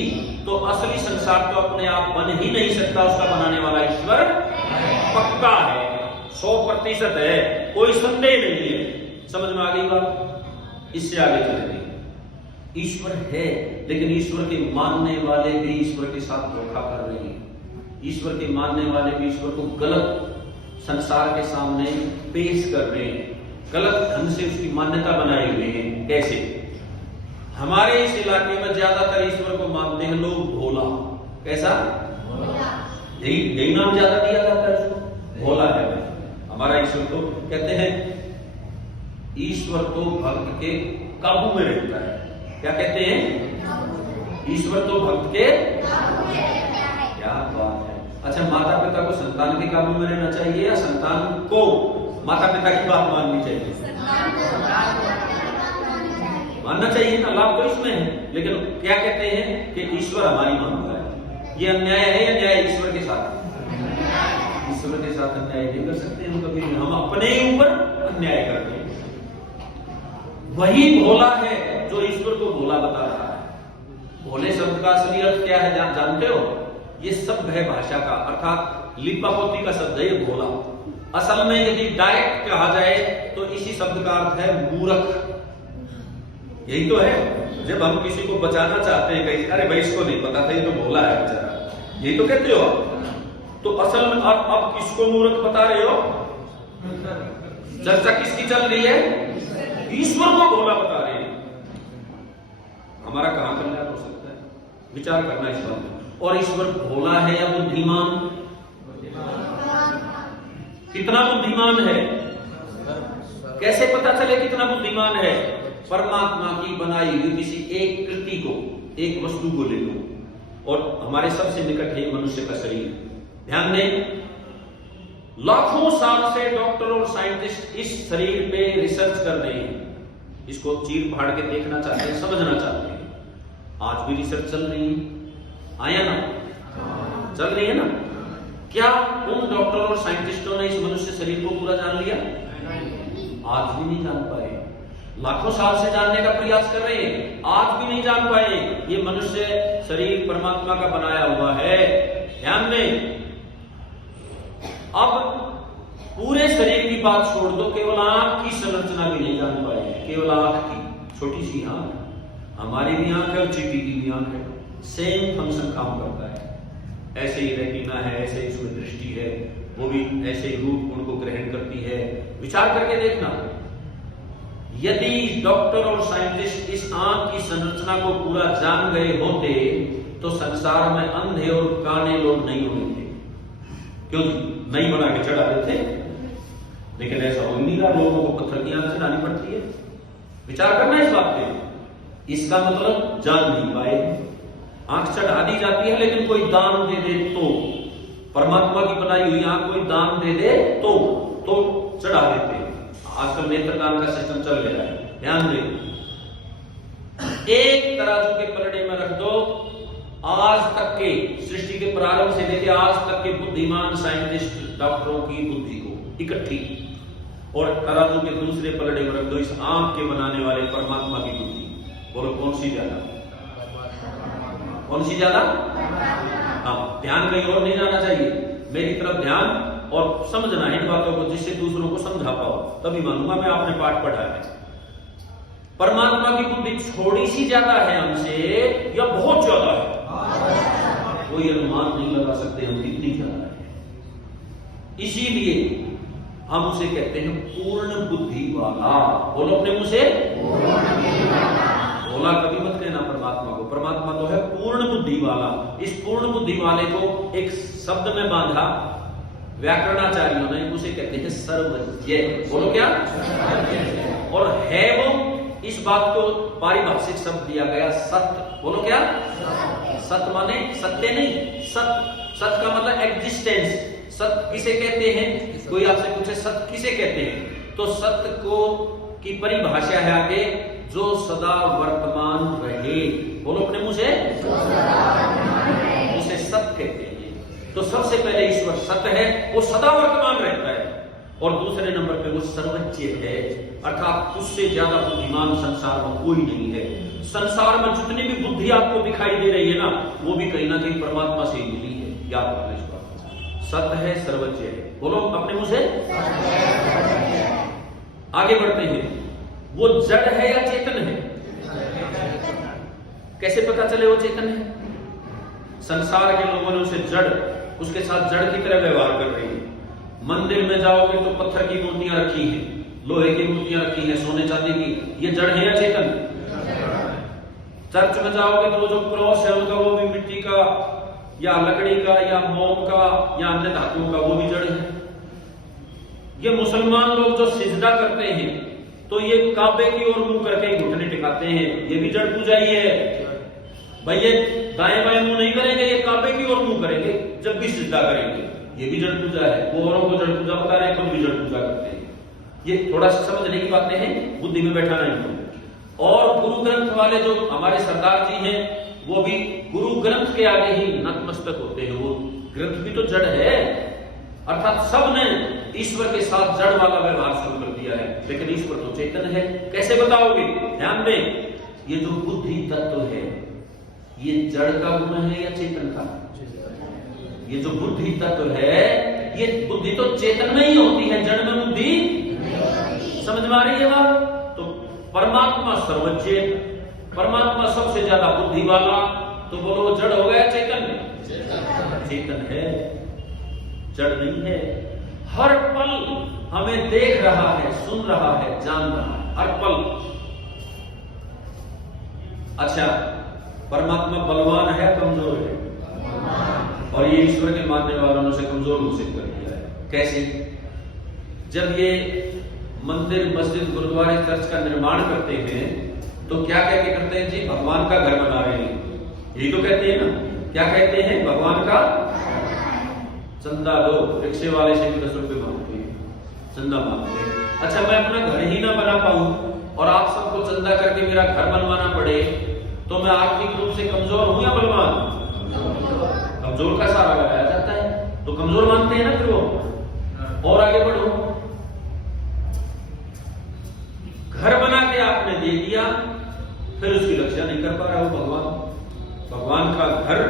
तो असली संसार तो अपने आप बन ही नहीं सकता। उसका बनाने वाला ईश्वर पक्का है, 100% है, कोई संदेह नहीं है। समझ में आ गई बात? इससे आगे चलते हैं। ईश्वर है, लेकिन ईश्वर के मानने वाले भी ईश्वर के साथ धोखा कर रहे हैं। ईश्वर के मानने वाले भी ईश्वर को गलत संसार के सामने पेश कर रहे हैं, गलत ढंग से उसकी मान्यता बनाए हुए हैं। कैसे? हमारे इस इलाके में ज्यादातर ईश्वर को मानते हैं लोग भोला। कैसा? यही नाम ज्यादा दिया जाता है उसको, भोला है हमारा ईश्वर। तो कहते हैं ईश्वर तो भक्त के काबू में रहता है। क्या कहते हैं? ईश्वर तो भक्त के, क्या बात है। अच्छा, माता पिता को संतान के काबू में रहना चाहिए या संतान को माता पिता की बात माननी चाहिए? मानना चाहिए ना, लाभ तो इसमें है। लेकिन क्या कहते हैं कि ईश्वर हमारी मानता है। ये अन्याय है या न्याय ईश्वर के साथ? ईश्वर के साथ अन्याय नहीं कर सकते हम कभी, हम अपने ऊपर अन्याय करते हैं। वही भोला है जो ईश्वर को भोला बता रहा है। भोले शब्द का असली अर्थ क्या है जानते हो? ये शब्द है भाषा का, अर्थात लिपापोती का शब्द है ये भोला। असल में यदि डायरेक्ट कहा जाए तो इसी शब्द का अर्थ है मूर्ख। यही तो है। जब हम किसी को बचाना चाहते हैं कहीं, अरे भाई इसको नहीं पता था, ये तो भोला है बेचारा, यही तो कहते हो। तो असल में अब किसको मूर्ख बता रहे हो? चर्चा किसकी चल रही है? ईश्वर को भोला बता रहे हैं। हमारा कहां कल्याण हो सकता है? विचार करना इस बात में। और ईश्वर भोला है या बुद्धिमान? कितना बुद्धिमान है? कैसे पता चले कितना बुद्धिमान है? परमात्मा की बनाई हुई किसी एक कृति को, एक वस्तु को ले लो, और हमारे सबसे निकट है मनुष्य का शरीर। ध्यान दें, लाखों साल से डॉक्टर और साइंटिस्ट इस शरीर पे रिसर्च कर रहे हैं, इसको चीर फाड़ के देखना चाहते हैं, समझना चाहते हैं। आज भी रिसर्च चल रही है, आया ना? चल रही है ना? क्या उन डॉक्टर और साइंटिस्टों ने इस मनुष्य शरीर को पूरा जान लिया? आज भी नहीं जान पाए। लाखों साल से जानने का प्रयास कर रहे हैं, आज भी नहीं जान पाए। ये मनुष्य शरीर परमात्मा का बनाया हुआ है। ध्यान दें, अब पूरे शरीर की बात छोड़ दो, केवल आंख की संरचना भी नहीं जान पाए। केवल आंख की छोटी सी आंख, हमारी भी आंख है और चींटी की भी आंख है, सेम फंक्शन काम करता है। ऐसे ही रेटिना है, ऐसे ही उसमें दृष्टि है, वो भी ऐसे ही रूप गुण को ग्रहण करती है। विचार करके देखना, यदि डॉक्टर और साइंटिस्ट इस आंख की संरचना को पूरा जान गए होते तो संसार में अंधे और काने लोग नहीं होते थे। क्यों? नहीं बना के चढ़ा देते, लेकिन ऐसा हो नहीं रहा। लोगों को पत्थर की आंख चढ़ानी पड़ती है। विचार करना इस बात पे। इसका मतलब जान नहीं पाए। आंख चढ़ा दी जाती है, लेकिन कोई दान दे दे तो, परमात्मा की बनाई हुई आंख कोई दान दे दे तो चढ़ा देते हैं। आजकल नेत्रदान का सिस्टम चल गया है। ध्यान दें, एक तराजू के पलड़े में रख दो, आज तक के सृष्टि के प्रारंभ से लेकर आज तक के बुद्धिमान साइंटिस्ट डॉक्टरों की बुद्धि को इकट्ठी, और तराजू के दूसरे पलड़े में रख दो इस आंख के बनाने वाले परमात्मा की बुद्धि। बोलो कौन सी ज्यादा? कौन सी ज्यादा? हाँ, ध्यान कहीं और नहीं जाना चाहिए, मेरी तरफ ध्यान और समझना इन बातों को, जिससे दूसरों को समझा पाओ। तभी मानूंगा मैं आपने पाठ पढ़ा है। परमात्मा की बुद्धि थोड़ी सी ज्यादा है हमसे या बहुत ज्यादा है? कोई अनुमान नहीं लगा सकते हम कितनी ज्यादा है। इसीलिए हम उसे कहते हैं पूर्ण बुद्धि वाला। बोलो अपने मुंह से, बोला कभी मत लेना परमात्मा को। परमात्मा तो है पूर्ण बुद्धि वाला। इस पूर्ण बुद्धि वाले को एक शब्द में बांधा व्याकरणाचार्यों ने, उसे कहते हैं सर्वज्ञ। बोलो क्या? और है वो, इस बात को पारिभाषिक शब्द दिया गया सत्य। बोलो क्या? सत्य माने सत्य नहीं, सत्य। सत्य का मतलब एग्जिस्टेंस। सत्य किसे कहते हैं? कोई आपसे पूछे सत्य किसे कहते हैं, तो सत्य को की परिभाषा है आगे, जो सदा वर्तमान रहे। बोलो अपने मुंह से, उसे सत्य कहते हैं। तो सबसे पहले ईश्वर सत्य है, वो सदा वर्तमान रहता है। और दूसरे नंबर पे वो सर्वज्ञ है, अर्थात उससे ज्यादा बुद्धिमान संसार में कोई नहीं है। संसार में जितनी भी बुद्धि आपको दिखाई दे रही है ना, वो भी कहीं ना कहीं परमात्मा से ही मिली है। याद रखना इस बात। सत्य है, सर्वज्ञ है। बोलो अपने मुंह से। आगे बढ़ते हैं। वो जड़ है या चेतन है? कैसे पता चले वो चेतन है? संसार के लोगों ने उसे जड़, उसके साथ जड़ की तरह व्यवहार कर रही है। मंदिर में जाओगे तो पत्थर की मूर्तियां रखी हैं, लोहे की मूर्तियां रखी हैं, सोने चांदी की। ये जड़ है या चेतन? चर्च में जाओगे तो जो क्रॉस है उनका, वो भी मिट्टी का या लकड़ी का या मोम का या अन्य धातुओं का, वो भी जड़ है। ये मुसलमान लोग जो सिजदा करते हैं तो ये काबे की ओर मुंह करके घुटने टिकाते हैं, ये भी जड़ पूजा ही है। भाई ये दाएं बाएं मुंह नहीं करेंगे, ये काबे की ओर मुंह करेंगे जब भी सिजदा करेंगे, ये भी जड़ पूजा है। वो औरों को जड़ पूजा बता रहे हैं, खुद भी जड़ पूजा करते हैं। ये थोड़ा सा समझने की बातें हैं, बुद्धि में बैठा नहीं। और गुरु ग्रंथ वाले जो हमारे सरदार जी हैं, वो भी गुरु ग्रंथ के आगे ही नतमस्तक होते हैं। वो ग्रंथ भी तो जड़ है, अर्थात सब ने ईश्वर के साथ जड़ वाला व्यवहार शुरू कर दिया है, लेकिन ईश्वर तो चेतन है। कैसे बताओगे? ध्यान दें, ये जो बुद्धि तत्व है, ये जड़ का गुण है या चेतन का? ये जो बुद्धि तत्व है, ये बुद्धि तो चेतन में ही होती है, जड़ में बुद्धि। समझ में आ रही है बात? तो परमात्मा सर्वज्ञ, परमात्मा सबसे ज्यादा बुद्धि वाला, तो बोलो वो जड़ हो गया चेतन? चेतन है, जड़ नहीं है। हर पल हमें देख रहा है, सुन रहा है, जान रहा है, हर पल। अच्छा, परमात्मा बलवान है, कमजोर है? और ये ईश्वर के मानने वालों ने उसे कमजोर घोषित कर दिया है। कैसे? जब ये मंदिर, मस्जिद, गुरुद्वारे, चर्च का निर्माण करते हैं तो क्या कह के करते हैं? जी भगवान का घर बना रहे हैं, यही तो कहते हैं ना। क्या कहते हैं? भगवान का चंदा दो। रिक्शे वाले से भी 10 रुपए मांगते हैं, चंदा मांगते हैं। अच्छा, मैं अपना घर ही ना बना पाऊं और आप सबको चंदा करके मेरा घर बनवाना पड़े, तो मैं आर्थिक रूप से कमजोर हूं या बलवान? कमजोर का सहारा लगाया जाता है, तो कमजोर मानते हैं ना फिर वो। और आगे बढ़ो, घर बना के आपने दे दिया, फिर उसकी रक्षा नहीं कर पा रहा हो भगवान का घर,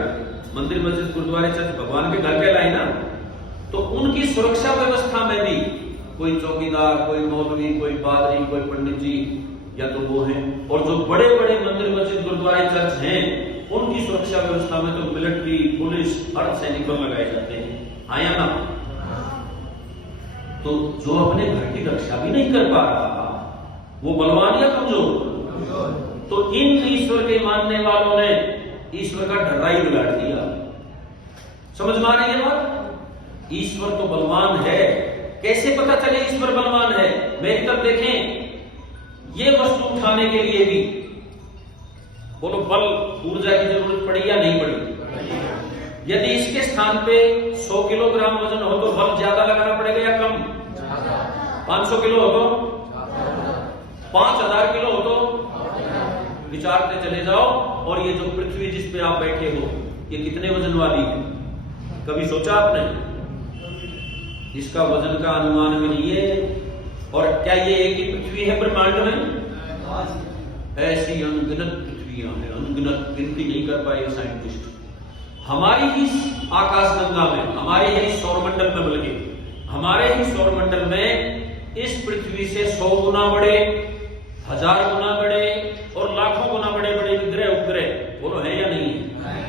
मंदिर मस्जिद गुरुद्वारे चर्च भगवान के घर कहलाए ना, तो उनकी सुरक्षा व्यवस्था में भी कोई चौकीदार, कोई मौलवी, कोई पादरी, कोई पंडित जी या तो वो हैं, और जो बड़े बड़े मंदिर मस्जिद गुरुद्वारे चर्च हैं उनकी सुरक्षा व्यवस्था में तो मिलिट्री, पुलिस, अर्धसैनिक बल लगाए जाते हैं, आया ना। तो जो अपने घर की रक्षा भी नहीं कर पा रहा वो बलवान या कमजोर? तो इन ईश्वर के मानने वालों ने ईश्वर का डर्रा ही बिगाड़ दिया। समझ में आ रही है बात? ईश्वर तो बलवान है, कैसे पता चले ईश्वर बलवान है? मेरी तरफ देखें, ये वस्तु उठाने के लिए भी बोलो बल, ऊर्जा की जरूरत पड़ी या नहीं पड़ी? यदि इसके स्थान पे 100 किलोग्राम वजन हो तो बल ज्यादा लगाना पड़ेगा या कम? 500 किलो हो तो, 5000 किलो हो तो, विचारते चले जाओ। और ये जो पृथ्वी जिस पे आप बैठे हो ये कितने वजन वाली है? कभी सोचा आपने? इसका वजन का अनुमान करिए। और क्या ये एक ही पृथ्वी है ब्रह्मांड में? ऐसी अनगिनत पृथ्वियां हैं, अनगिनत, गिनती नहीं कर पाए साइंटिस्ट। हमारी ही आकाशगंगा में, हमारे ही सौरमंडल में, बल्कि हमारे ही सौरमंडल में इस पृथ्वी से 100 गुना बड़े, 1000 गुना बड़े और लाखों गुना बड़े बड़े ग्रह उपग्रह, बोलो है या नहीं है?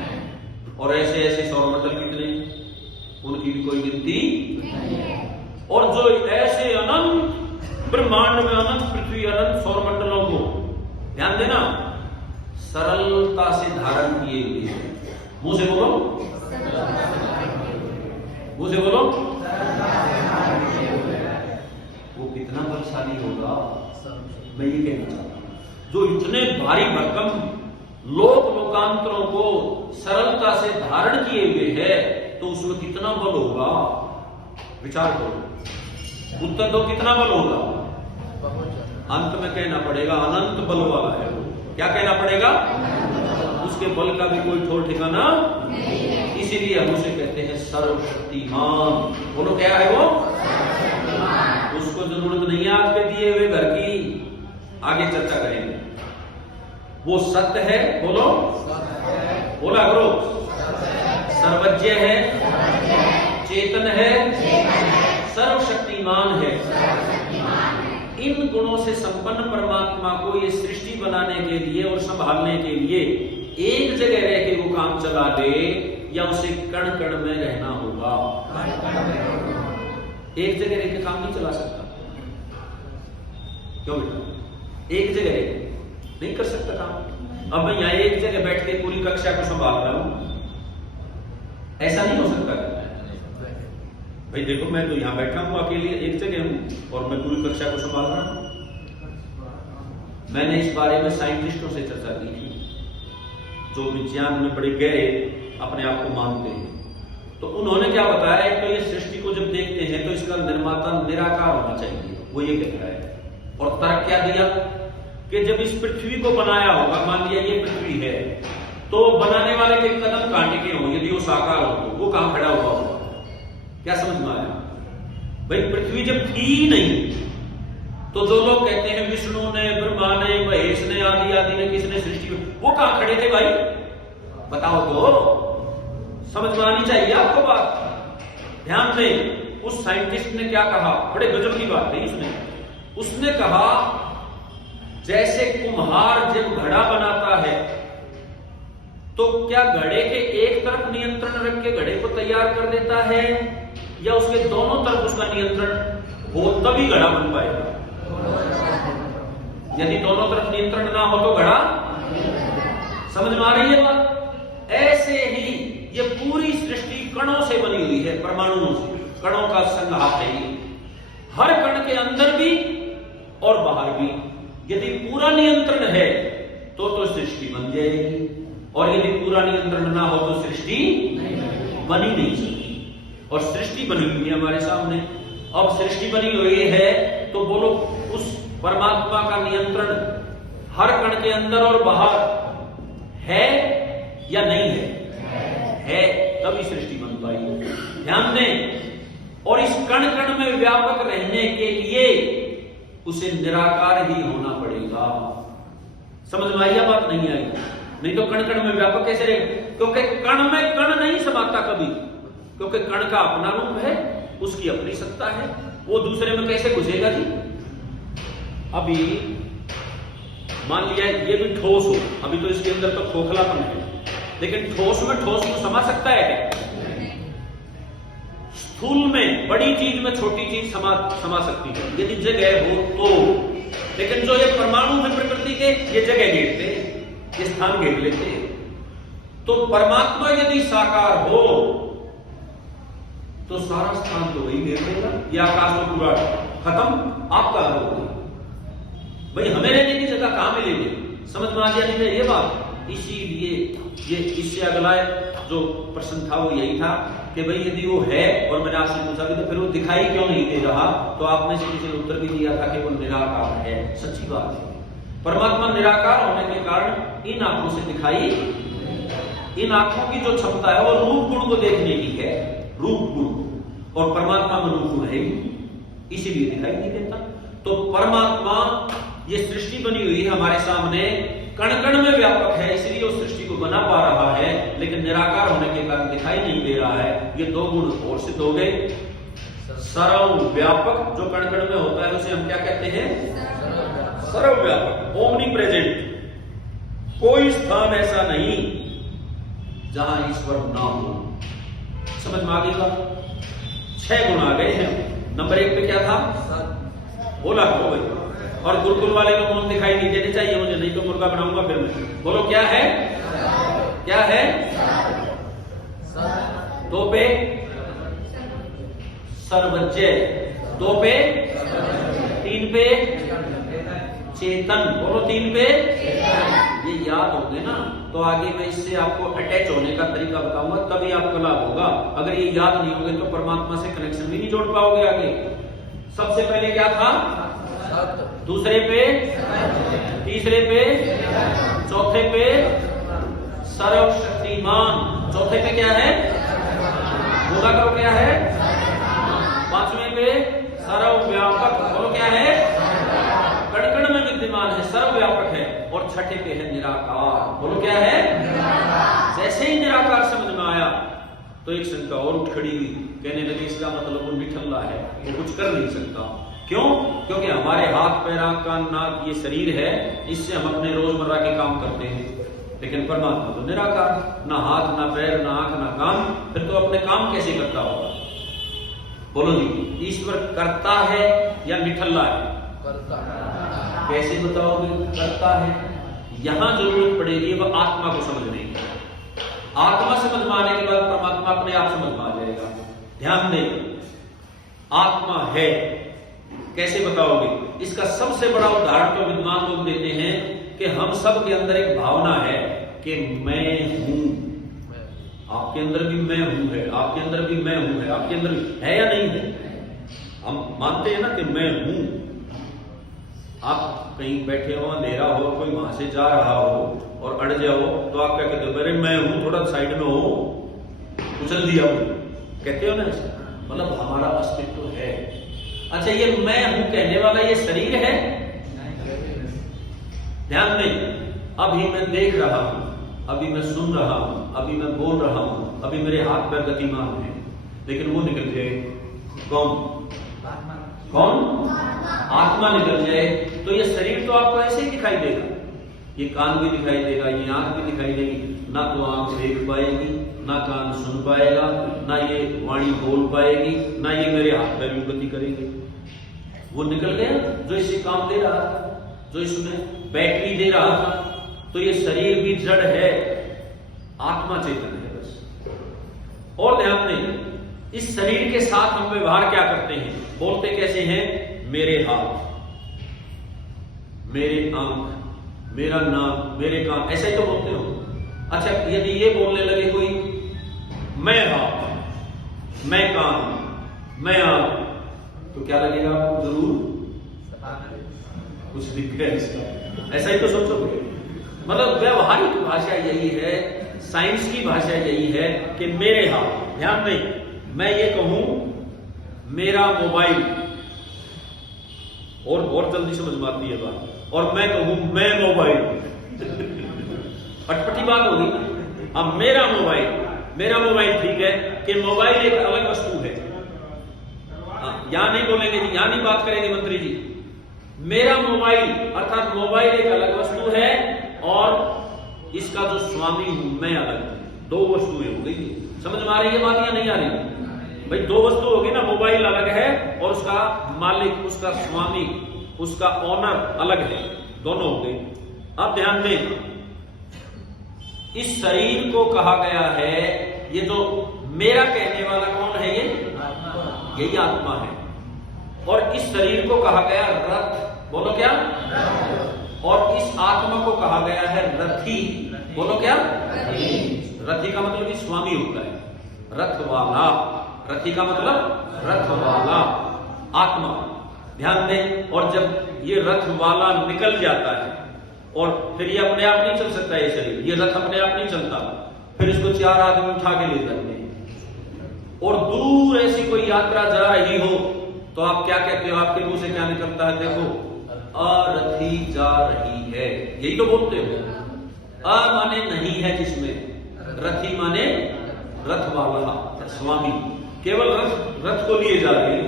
और ऐसे ऐसे सौरमंडल कितने, उनकी भी कोई गिनती नहीं। और जो ऐसे अनंत ब्रह्मांड में, अनंत पृथ्वी, अनंत सौरमंडलों को ध्यान देना, सरलता से धारण किए हुए हैं। मुंह से बोलो, मुंह से बोलो, वो कितना बलशाली होगा, मैं ये कहना चाहता हूं। जो इतने भारी भरकम लोकांतरों को सरलता से धारण किए हुए है, तो उसमें कितना बल होगा, विचार करो। उत्तर दो, कितना बल होगा? अंत में कहना पड़ेगा अनंत बल वाला है वो। क्या कहना पड़ेगा? उसके बल का भी कोई ठोर ठिकाना नहीं। इसीलिए हम उसे कहते हैं सर्वशक्तिमान। बोलो क्या है वो? उसको जरूरत नहीं है आपके दिए हुए घर की, आगे चर्चा करेंगे। वो सत्य है, बोलो, बोला करो, सर्वज्ञ है, चेतन है, सर्वशक्तिमान है। इन गुणों से संपन्न परमात्मा को ये सृष्टि बनाने के लिए और संभालने के लिए एक जगह रह के वो काम चला दे, या उसे कण कण में रहना होगा। एक जगह रह के काम नहीं चला सकता। क्यों बेटा? एक जगह नहीं कर सकता काम। अब मैं यहाँ एक जगह बैठ के पूरी कक्षा को संभाल रहा हूं, ऐसा नहीं हो सकता। भाई देखो, मैं तो यहां बैठा हूं अकेले, एक जगह हूं और मैं पूरी कक्षा को संभाल रहा हूं। मैंने इस बारे में साइंटिस्टों से चर्चा की थी, जो विज्ञान में बड़े गहरे अपने आप को मानते हैं। तो उन्होंने क्या बताया, एक तो ये सृष्टि को जब देखते हैं तो इसका निर्माता निराकार होना चाहिए, वो ये कहता है। और तर्क क्या दिया कि जब इस पृथ्वी को बनाया होगा, मान लिया ये पृथ्वी है, तो बनाने वाले के कदम कांटे के हों, यदि वो साकार हो तो वो कहां खड़ा हुआ होगा? क्या समझ में आया? भाई पृथ्वी जब थी ही नहीं, तो जो लोग कहते हैं विष्णु ने, ब्रह्मा ने, महेश ने, आदि आदि ने, किसने सृष्टि, वो कहां खड़े थे भाई? बताओ तो, समझ में आनी चाहिए आपको बात। ध्यान से, उस साइंटिस्ट ने क्या कहा, बड़े गजब की बात है उसने कहा, जैसे कुम्हार जब घड़ा बनाता है तो क्या घड़े के एक तरफ नियंत्रण रख के घड़े को तैयार कर देता है, या उसके दोनों तरफ उसका नियंत्रण हो तभी घड़ा बन पाएगा? यदि दोनों तरफ नियंत्रण ना हो तो घड़ा, समझ में आ रही है बात? ऐसे ही ये पूरी सृष्टि कणों से बनी हुई है, परमाणुओं से, कणों का संघात है ये। हर कण के अंदर भी और बाहर भी। यदि पूरा नियंत्रण है तो सृष्टि बन जाएगी, और यदि पूरा नियंत्रण ना हो तो सृष्टि बनी नहीं सकती। और सृष्टि बनी हुई है हमारे सामने। अब सृष्टि बनी हुई है तो बोलो, उस परमात्मा का नियंत्रण हर कण के अंदर और बाहर है या नहीं है? है। तभी सृष्टि बन पाई। ध्यान दें, और इस कण कण में व्यापक रहने के लिए उसे निराकार ही होना पड़ेगा। समझ में आई या बात नहीं आई? नहीं तो कण कण में व्यापक कैसे रहेगा? क्योंकि कण में कण नहीं समाता कभी, क्योंकि कण का अपना रूप है, उसकी अपनी सत्ता है, वो दूसरे में कैसे घुसेगा जी? अभी मान लिया ये भी ठोस हो, अभी तो इसके अंदर तो खोखलापन है, लेकिन ठोस में ठोस को समा सकता है? स्थूल में बड़ी चीज में छोटी चीज समा सकती है यदि जगह हो तो। लेकिन जो ये परमाणु है प्रकृति के, ये जगह घेरते हैं, ये स्थान घेर लेते हैं। तो परमात्मा यदि साकार हो तो सारा स्थान तो वही घेर लेगा, ये आकाश में पूरा खत्म, आपका घर होगा। भाई हमें रहने की जगह कहां मिलेगी? समझ में आ गया नहीं है ये बात? इसीलिए ये इससे अगला जो प्रश्न था वो यही था कि भाई यदि वो है, और मैंने आपसे पूछा भी तो फिर वो दिखाई क्यों नहीं दे रहा, तो आपने से किसी ने उत्तर भी दिया था कि वो निराकार है। सच्ची बात है, परमात्मा निराकार होने के कारण इन आंखों से दिखाई, इन आंखों की जो क्षमता है वो रूप गुण को देखने की है, रूप गुण, और परमात्मा में रूप गुण है इसीलिए दिखाई नहीं देता। तो परमात्मा, ये सृष्टि बनी हुई है हमारे सामने, कण कण में व्यापक है, इसलिए उस सृष्टि को बना पा रहा है, लेकिन निराकार होने के कारण दिखाई नहीं दे रहा है। ये दो गुण और सिद्ध हो गए। सर्वव्यापक जो कण कण में होता है उसे हम क्या कहते हैं? सर्वव्यापक, ओमनी प्रेजेंट। कोई स्थान ऐसा नहीं जहां ईश्वर ना हो। समझ में आ गई बात? 6 गुण आ गए हैं। नंबर 1 पे क्या था? बोला हो भाई। और गुरुकुल वाले को मुंह दिखाई नहीं देने चाहिए मुझे, नहीं तो मुर्गा बनाऊंगा फिर मैं। बोलो क्या है? क्या है? 2 पे सर्वज्ञ, 2 पे 3 पे चेतन, बोलो 3 पे। ये याद हो गए ना, तो आगे मैं इससे आपको अटैच होने का तरीका बताऊंगा, तभी आपका लाभ होगा। अगर ये याद नहीं होगे तो परमात्मा से कनेक्शन भी नहीं जोड़ पाओगे आगे। सबसे पहले क्या था? दूसरे पे, तीसरे पे, चौथे पे सर्वशक्तिमान, चौथे पे क्या है? बोला करो क्या है? 5वें पे सर्वव्यापक, बोलो क्या है? कण कण में विद्यमान है, सर्वव्यापक है। और छठे पे है निराकार, बोलो क्या है? जैसे ही निराकार समझ में आया तो एक शंका और उठ खड़ी हुई, कहने लगे इसका मतलब वो निठल्ला है, वो कुछ कर नहीं सकता। क्यों? क्योंकि हमारे हाथ पैर आंख कान नाक ये शरीर है, इससे हम अपने रोजमर्रा के काम करते हैं। लेकिन परमात्मा तो निराकार, ना हाथ ना पैर ना आंख ना कान, फिर तो अपने काम कैसे करता होगा? बोलो जी, ईश्वर करता है या निठल्ला है? कैसे बताओगे करता है? यहां जरूरत पड़ेगी वह आत्मा को समझने की। आत्मा समझ में आने के बाद परमात्मा अपने आप समझ में आ जाएगा। ध्यान दें, आत्मा है कैसे बताओगे? इसका सबसे बड़ा उदाहरण तो विद्वान लोग देते हैं कि हम सब के अंदर एक भावना है कि मैं हूं। आपके अंदर भी मैं हूं है, आपके अंदर भी मैं हूं है, आपके अंदर है या नहीं है? हम मानते हैं ना कि मैं हूं। आप कहीं बैठे हो, अंधेरा हो, कोई वहां से जा रहा हो और अड़ जाओ तो आप क्या कहते हो? अरे मैं हूं, थोड़ा साइड में हो, उछल दिया हो, कहते हो ना ऐसा? मतलब हमारा अस्तित्व है। अच्छा, ये मैं हूं कहने वाला ये शरीर है? ध्यान दें, अभी मैं देख रहा हूं, अभी मैं सुन रहा हूं, अभी मैं बोल रहा हूं, अभी मेरे हाथ पैर गतिमान हैं, लेकिन वो निकल जाए कौन? कौन? आत्मा निकल जाए तो ये शरीर तो आपको ऐसे ही दिखाई देगा। ये कान भी दिखाई देगा, ये आंख भी दिखाई देगी, ना तो आंख देख पाएगी, ना कान सुन पाएगा, ना ये वाणी बोल पाएगी, ना ये मेरे हाथ पैर यूं गति करेंगे। वो निकल गया जो इसे काम दे रहा था, जो इसमें बैटरी दे रहा था। तो ये शरीर भी जड़ है, आत्मा चेतन है बस। और ध्यान दें, इस शरीर के साथ हम व्यवहार क्या करते हैं? बोलते कैसे हैं? मेरे हाथ, मेरे आंख, मेरा नाक, मेरे कान, ऐसा ही तो बोलते हो। अच्छा, यदि ये बोलने लगे कोई, मैं हाथ, मैं कान, मैं आंख, तो क्या लगेगा आपको? जरूर कुछ दिख गया इसका, ऐसा ही तो सोचोगे। मतलब व्यवहारिक भाषा यही है, साइंस की भाषा यही है कि मेरे हाथ, ध्यान दें, मैं ये कहूं मेरा मोबाइल, और बहुत जल्दी समझ में आती है बात, और मैं कहूं मैं मोबाइल, अटपटी बात होगी ना। अब मेरा मोबाइल ठीक है कि मोबाइल एक अलग वस्तु है, यहां नहीं बोलेंगे जी, यहां नहीं बात करेंगे मंत्री जी। मेरा मोबाइल अर्थात मोबाइल एक अलग वस्तु है और इसका जो स्वामी हूं मैं अलग, दो वस्तुएं हो गई। समझ में आ रही है बात या नहीं आ रही? भाई दो वस्तु होगी ना, मोबाइल अलग है और उसका मालिक, उसका स्वामी, उसका ऑनर अलग है, दोनों हो गए। अब ध्यान दें, इस शरीर को कहा गया है, ये जो मेरा कहने वाला कौन है, यही आत्मा है। और इस शरीर को कहा गया रथ, बोलो क्या? और इस आत्मा को कहा गया है रथी, बोलो क्या? रथी का मतलब कि स्वामी होता है, रथ वाला। रथी का मतलब रथ वाला आत्मा। ध्यान दें, और जब ये रथ वाला निकल जाता है और फिर ये अपने आप नहीं चल सकता, ये शरीर, ये रथ अपने आप नहीं चलता, फिर इसको 4 आदमी उठा के ले जाते हैं। और दूर ऐसी कोई यात्रा जा रही हो तो आप क्या कहते हो, आपके मुंह से क्या निकलता है? देखो, अरथी जा रही है, यही तो बोलते हो। अ माने नहीं है जिसमें, रथी माने रथ वाला, स्वामी, केवल रथ को लिए जा रही,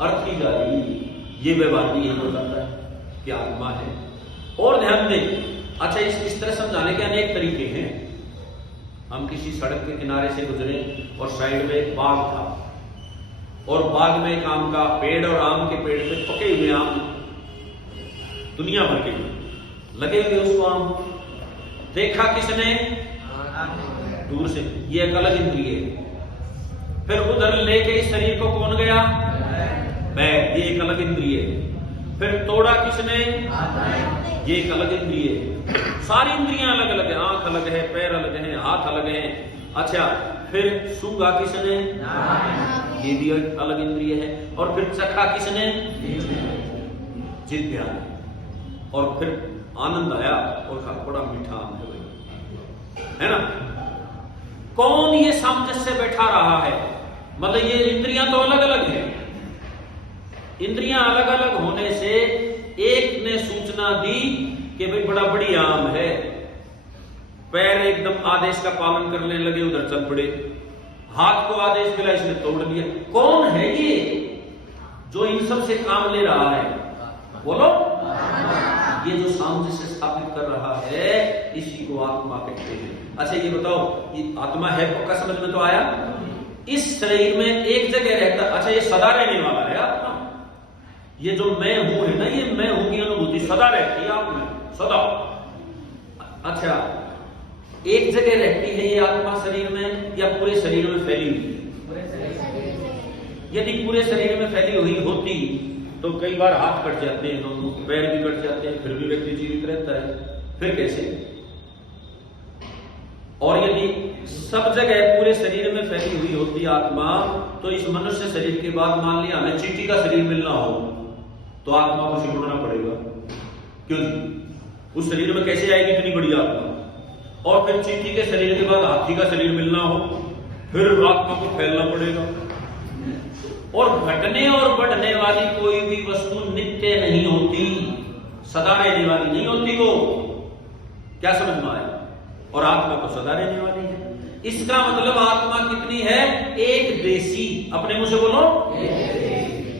अर्थी जा रही, ये व्यवहार यही बताता है कि आत्मा है। और ध्यान दें, अच्छा इस तरह समझाने के अनेक तरीके हैं। हम किसी सड़क के किनारे से गुजरे और साइड में एक बाग था, और बाग में एक आम का पेड़, और आम के पेड़ पे पके हुए आम दुनिया भर के लगे हुए, उसको आम देखा किसने? दूर से, ये एक अलग इंद्रिय है। फिर उधर लेके इस शरीर को कौन गया? मैं, ये एक अलग इंद्रिय है। फिर तोड़ा किसने? ये एक अलग इंद्रिय है। सारी इंद्रियां अलग अलग है, आंख अलग है, पैर अलग है, हाथ अलग है। अच्छा, फिर सूंघा किसने? ये भी अलग इंद्रिय है। और फिर चखा किसने? जिभ्या। और फिर आनंद आया और कहा बड़ा मीठा आम है भाई, है ना? कौन ये सामंजस्य बैठा रहा है? मतलब ये इंद्रियां तो अलग अलग है, इंद्रियां अलग अलग होने से एक ने सूचना दी कि भाई बड़ा बढ़िया आम है, पैर एकदम आदेश का पालन करने लगे, उधर चल पड़े, हाथ को आदेश मिला, इसने तोड़ दिया। कौन है ये जो इन सब से काम ले रहा है? बोलो, ये जो सामंजस्य स्थापित कर रहा है इसी को आत्मा कहते हैं। अच्छा ये बताओ, ये आत्मा है पक्का समझ में तो आया? इस शरीर में एक जगह रहता, अच्छा ये सदा रहने वाला है आत्मा। ये जो मैं हूं है ना, ये मैं हूं की अनुभूति सदा रहती है आप में, सदा। अच्छा, एक जगह रहती है ये आत्मा शरीर में या पूरे शरीर में फैली हुई है? यदि पूरे शरीर में फैली हुई होती तो कई बार हाथ कट जाते हैं, दोनों पैर भी कट जाते हैं, फिर भी व्यक्ति जीवित रहता है, फिर कैसे? और यदि सब जगह पूरे शरीर में फैली हुई होती आत्मा, तो इस मनुष्य शरीर के बाद मान लिया हमें चींटी का शरीर मिलना हो तो आत्मा को सिकुड़ना पड़ेगा, क्यों जी? उस शरीर में कैसे आएगी इतनी बड़ी आत्मा? और फिर चींटी के शरीर के बाद हाथी का शरीर मिलना हो, फिर आत्मा को फैलना पड़ेगा। और घटने और बढ़ने वाली कोई भी वस्तु नित्य नहीं होती, सदा रहने वाली नहीं होती वो, क्या समझ में आया? और आत्मा तो सदा रहने वाली है। इसका मतलब आत्मा कितनी है? एक देशी, अपने मुंह से बोलो,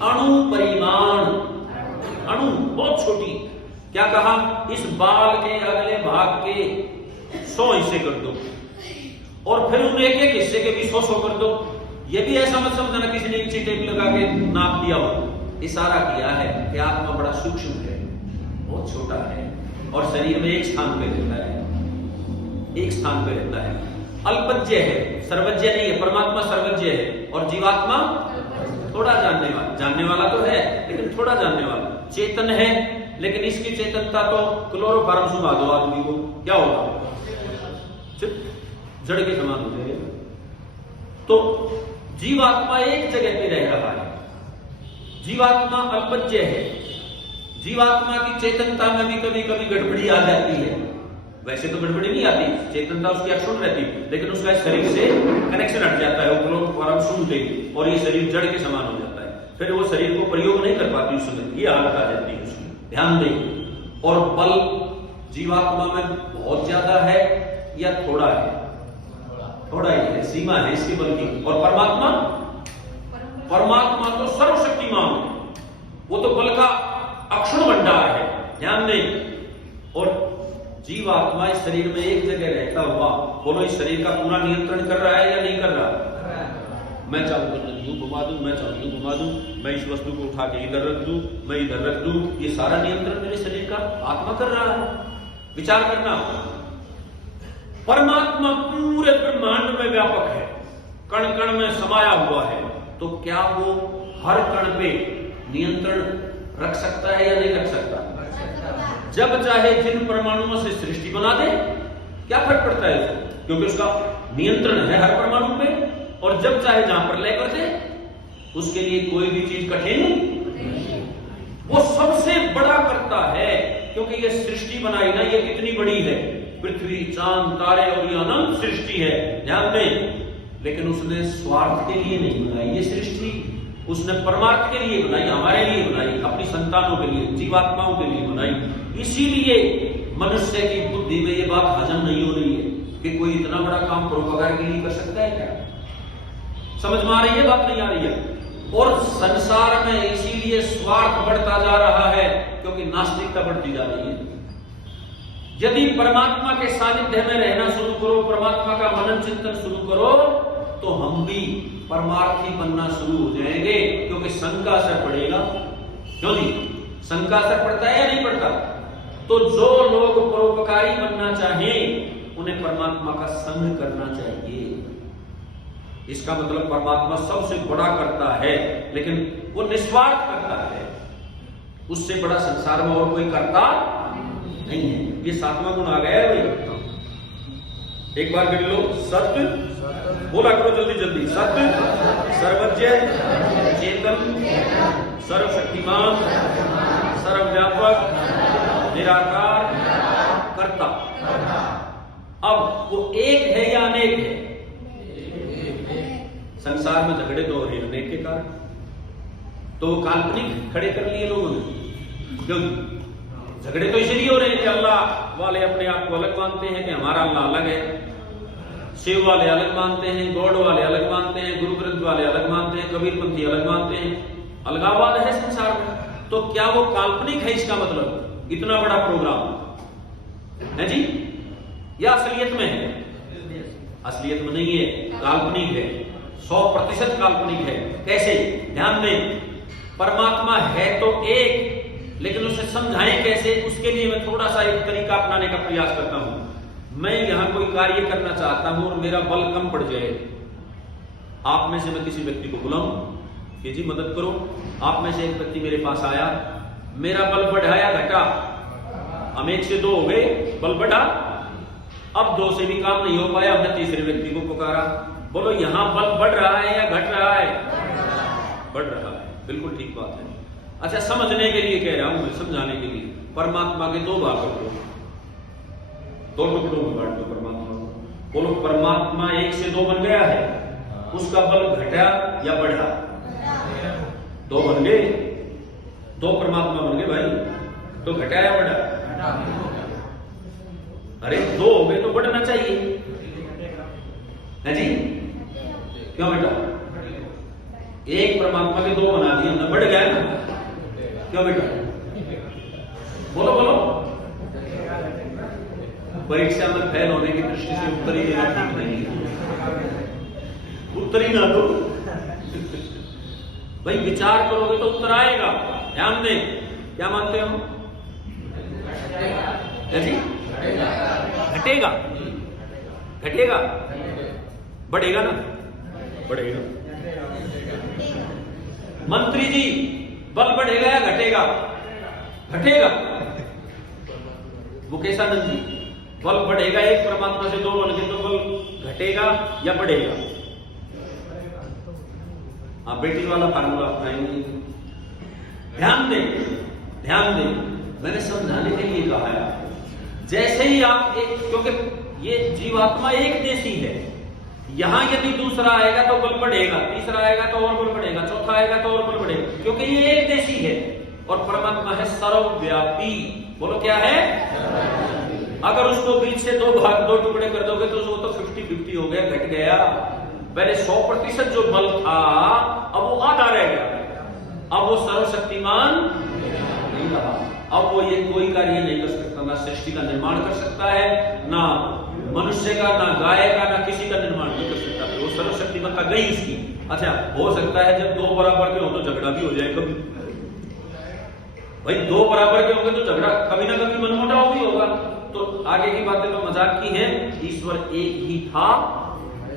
अणु परिमाण, अणु बहुत छोटी। क्या कहा? इस बाल के अगले भाग के 100 हिस्से कर दो और फिर उन एक एक हिस्से के भी 100 कर दो। ये भी ऐसा मत समझना किसी ने इंची टेप लगा के नाप दिया हो, इशारा किया है कि आत्मा बड़ा सूक्ष्म है, बहुत छोटा है और शरीर में एक स्थान पे रहता है, एक स्थान पे रहता है, अल्पज्य है, सर्वज्ञ नहीं है। परमात्मा सर्वज्ञ है और जीवात्मा थोड़ा जानने वाला तो है लेकिन थोड़ा जानने वाला, चेतन है लेकिन इसकी चेतनता तो क्लोरोफार्म सुना दो आदमी को, क्या होगा? जड़ के समान हो जाएगा। तो जीवात्मा एक जगह पे रह रहा है, जीवात्मा अल्पज्य है, जीवात्मा की चेतनता में भी कभी कभी गड़बड़ी आ जाती है, वैसे तो गड़बड़ी नहीं आती, चेतनता उसकी अक्षुण्ण रहती, लेकिन उसका शरीर से कनेक्शन हट जाता है, उपलोक परम सुनते और ये शरीर जड़ के समान हो जाता है, फिर वो शरीर को प्रयोग नहीं कर पाती उस समय, ये हालत आ जाती है उसमें। ध्यान दें। और बल जीवात्मा में बहुत ज्यादा है या थोड़ा है? थोड़ा ही है, सीमा है इसके बल की। और परमात्मा, परमात्मा तो सर्वशक्तिमान है, वो तो बल का अक्षुण्ण भंडार है। ध्यान दें। और जीवात्मा इस शरीर में एक जगह रहता हुआ, बोलो इस शरीर का पूरा नियंत्रण कर रहा है या नहीं कर रहा? मैं चाहूं तो यूं घुमा दूं, मैं चाहूं यूं घुमा दूं, मैं इस वस्तु को उठा के इधर रख दूं, मैं इधर रख दूं, ये सारा नियंत्रण मेरे शरीर का आत्मा कर रहा है। विचार करना, परमात्मा पूरे ब्रह्मांड में व्यापक है, कण कण में समाया हुआ है, तो क्या वो हर कण पे नियंत्रण रख सकता है या नहीं रख सकता? जब चाहे जिन परमाणुओं से सृष्टि बना दे, क्या फर्क पड़ता है उसको, क्योंकि उसका नियंत्रण है हर परमाणु पे। और जब चाहे जहां पर लय कर दे, उसके लिए कोई भी चीज कठिन नहीं, वो सबसे बड़ा करता है, क्योंकि ये सृष्टि बनाई ना, ये कितनी बड़ी है, पृथ्वी चांद तारे और ये अनंत सृष्टि है। ध्यान दें। लेकिन उसने स्वार्थ के लिए नहीं बनाई ये सृष्टि, उसने परमार्थ के लिए बनाई, हमारे लिए बनाई, अपनी संतानों के लिए, जीवात्माओं के लिए बनाई। इसीलिए मनुष्य की बुद्धि में ये बात हजम नहीं हो रही है कि कोई इतना बड़ा काम परोपकार के लिए कर सकता है क्या? समझ में आ रही है बात? नहीं आ रही है। और संसार में इसीलिए स्वार्थ बढ़ता जा रहा है, क्योंकि नास्तिकता बढ़ती जा रही है। यदि परमात्मा के सानिध्य में रहना शुरू करो, परमात्मा का मनन चिंतन शुरू करो, तो हम भी परमार्थी बनना शुरू हो जाएंगे, क्योंकि संघ का असर पड़ेगा। क्यों जी? संघ का असर पड़ता है या नहीं पड़ता? तो जो लोग परोपकारी बनना चाहें, उन्हें परमात्मा का संग करना चाहिए। इसका मतलब परमात्मा सबसे बड़ा करता है, लेकिन वो निस्वार्थ करता है, उससे बड़ा संसार में और कोई करता नहीं है। ये 7वां गुण आ गया है भाई। एक बार गिन लो। सत्य, बोला करो जल्दी जल्दी। सत्य, सर्वज्ञ, चेतन, सर्वशक्तिमान, सर्वव्यापक, निराकार, कर्ता। अब वो एक है या अनेक है? संसार में झगड़े तो हो रहे हैं अनेक के कारण, तो काल्पनिक खड़े कर लिए लोगों ने। क्यों झगड़े तो इसलिए हो रहे हैं कि अल्लाह वाले अपने आप को अलग मानते हैं कि हमारा अल्लाह अलग है, शिव वाले अलग मानते हैं, गौड़ वाले अलग मानते हैं, गुरु ग्रंथ वाले अलग मानते हैं, कबीरपंथी अलग मानते हैं, अलगाववाद है संसार में। तो क्या वो काल्पनिक है? इसका मतलब इतना बड़ा प्रोग्राम है जी, या असलियत में है? असलियत में नहीं है, काल्पनिक है, 100% काल्पनिक है। कैसे? ध्यान दें। परमात्मा है तो एक, लेकिन उसे समझाएं कैसे, उसके लिए मैं थोड़ा सा एक तरीका अपनाने का प्रयास करता हूं। मैं यहां कोई कार्य करना चाहता हूं और मेरा बल कम पड़ जाए, आप में से मैं किसी व्यक्ति को बुलाऊं कि जी मदद करो। आप में से एक व्यक्ति मेरे पास आया, मेरा बल बढ़ा या घटा? हम 1 से 2 हो गए, बल बढ़ा। अब 2 से भी काम नहीं हो पाया, हमने तीसरे व्यक्ति को पुकारा। बोलो यहां बल बढ़ रहा है या घट रहा है? बढ़ रहा है। बिल्कुल ठीक बात है। अच्छा, समझने के लिए कह रहा हूं मैं, समझाने के लिए। परमात्मा के 2 भाग कर दो, 2 टुकड़ों में बांट दो परमात्मा को। बोलो परमात्मा 1 से 2 बन गया है, उसका बल घटा या बढ़ा? 2 बन गए, 2 परमात्मा बन गए भाई, तो घटा या बढ़ा? अरे 2 हो गए तो बढ़ना चाहिए है जी। क्यों बेटा? 1 परमात्मा के 2 बना दिए हमने, बढ़ गया ना? क्यों बेटा? बोलो बोलो। परीक्षा में फेल होने की दृष्टि से उत्तर ही देना ठीक नहीं है, उत्तर ही ना दो भाई। विचार करोगे तो उत्तर आएगा। ध्यान दें। क्या मानते हो जी? घटेगा, घटेगा, बढ़ेगा ना? बढ़ेगा। मंत्री जी, बल बढ़ेगा या घटेगा? घटेगा। मुकेश आनंद जी, बल बढ़ेगा, 1 परमात्मा से 2 बन गए, तो बल घटेगा या बढ़ेगा? आप बेटी वाला फार्मूला अपनाएंगे। ध्यान दें, ध्यान दें। मैंने समझाने के लिए कहा है, जैसे ही आप क्योंकि ये जीवात्मा एक देशी है, यहां यदि दूसरा आएगा तो बल बढ़ेगा, तीसरा आएगा तो और बल बढ़ेगा, चौथा आएगा तो और बल बढ़ेगा, क्योंकि ये एक देशी है। और परमात्मा है सर्वव्यापी। बोलो क्या है? अगर उसको बीच से दो टुकड़े कर दोगे तो वो तो 50-50 हो गया, घट गया। पहले 100% जो बल था अब वो आधा रह गया, अब वो सर्वशक्तिमान नहीं रहा। अब वो ये कोई कार्य नहीं कर सकता, ना सृष्टि का निर्माण कर सकता है, ना मनुष्य का, ना गाय का, ना किसी का निर्माण नहीं कर सकता। वो सर्वशक्तिमत्ता गई उसकी। अच्छा, हो सकता है जब दो बराबर के हो तो झगड़ा भी हो जाए कभी। भाई दो बराबर के होंगे तो झगड़ा कभी ना कभी मनमुटाव भी होगा। तो आगे की बातें तो मजाक की है। ईश्वर एक ही था,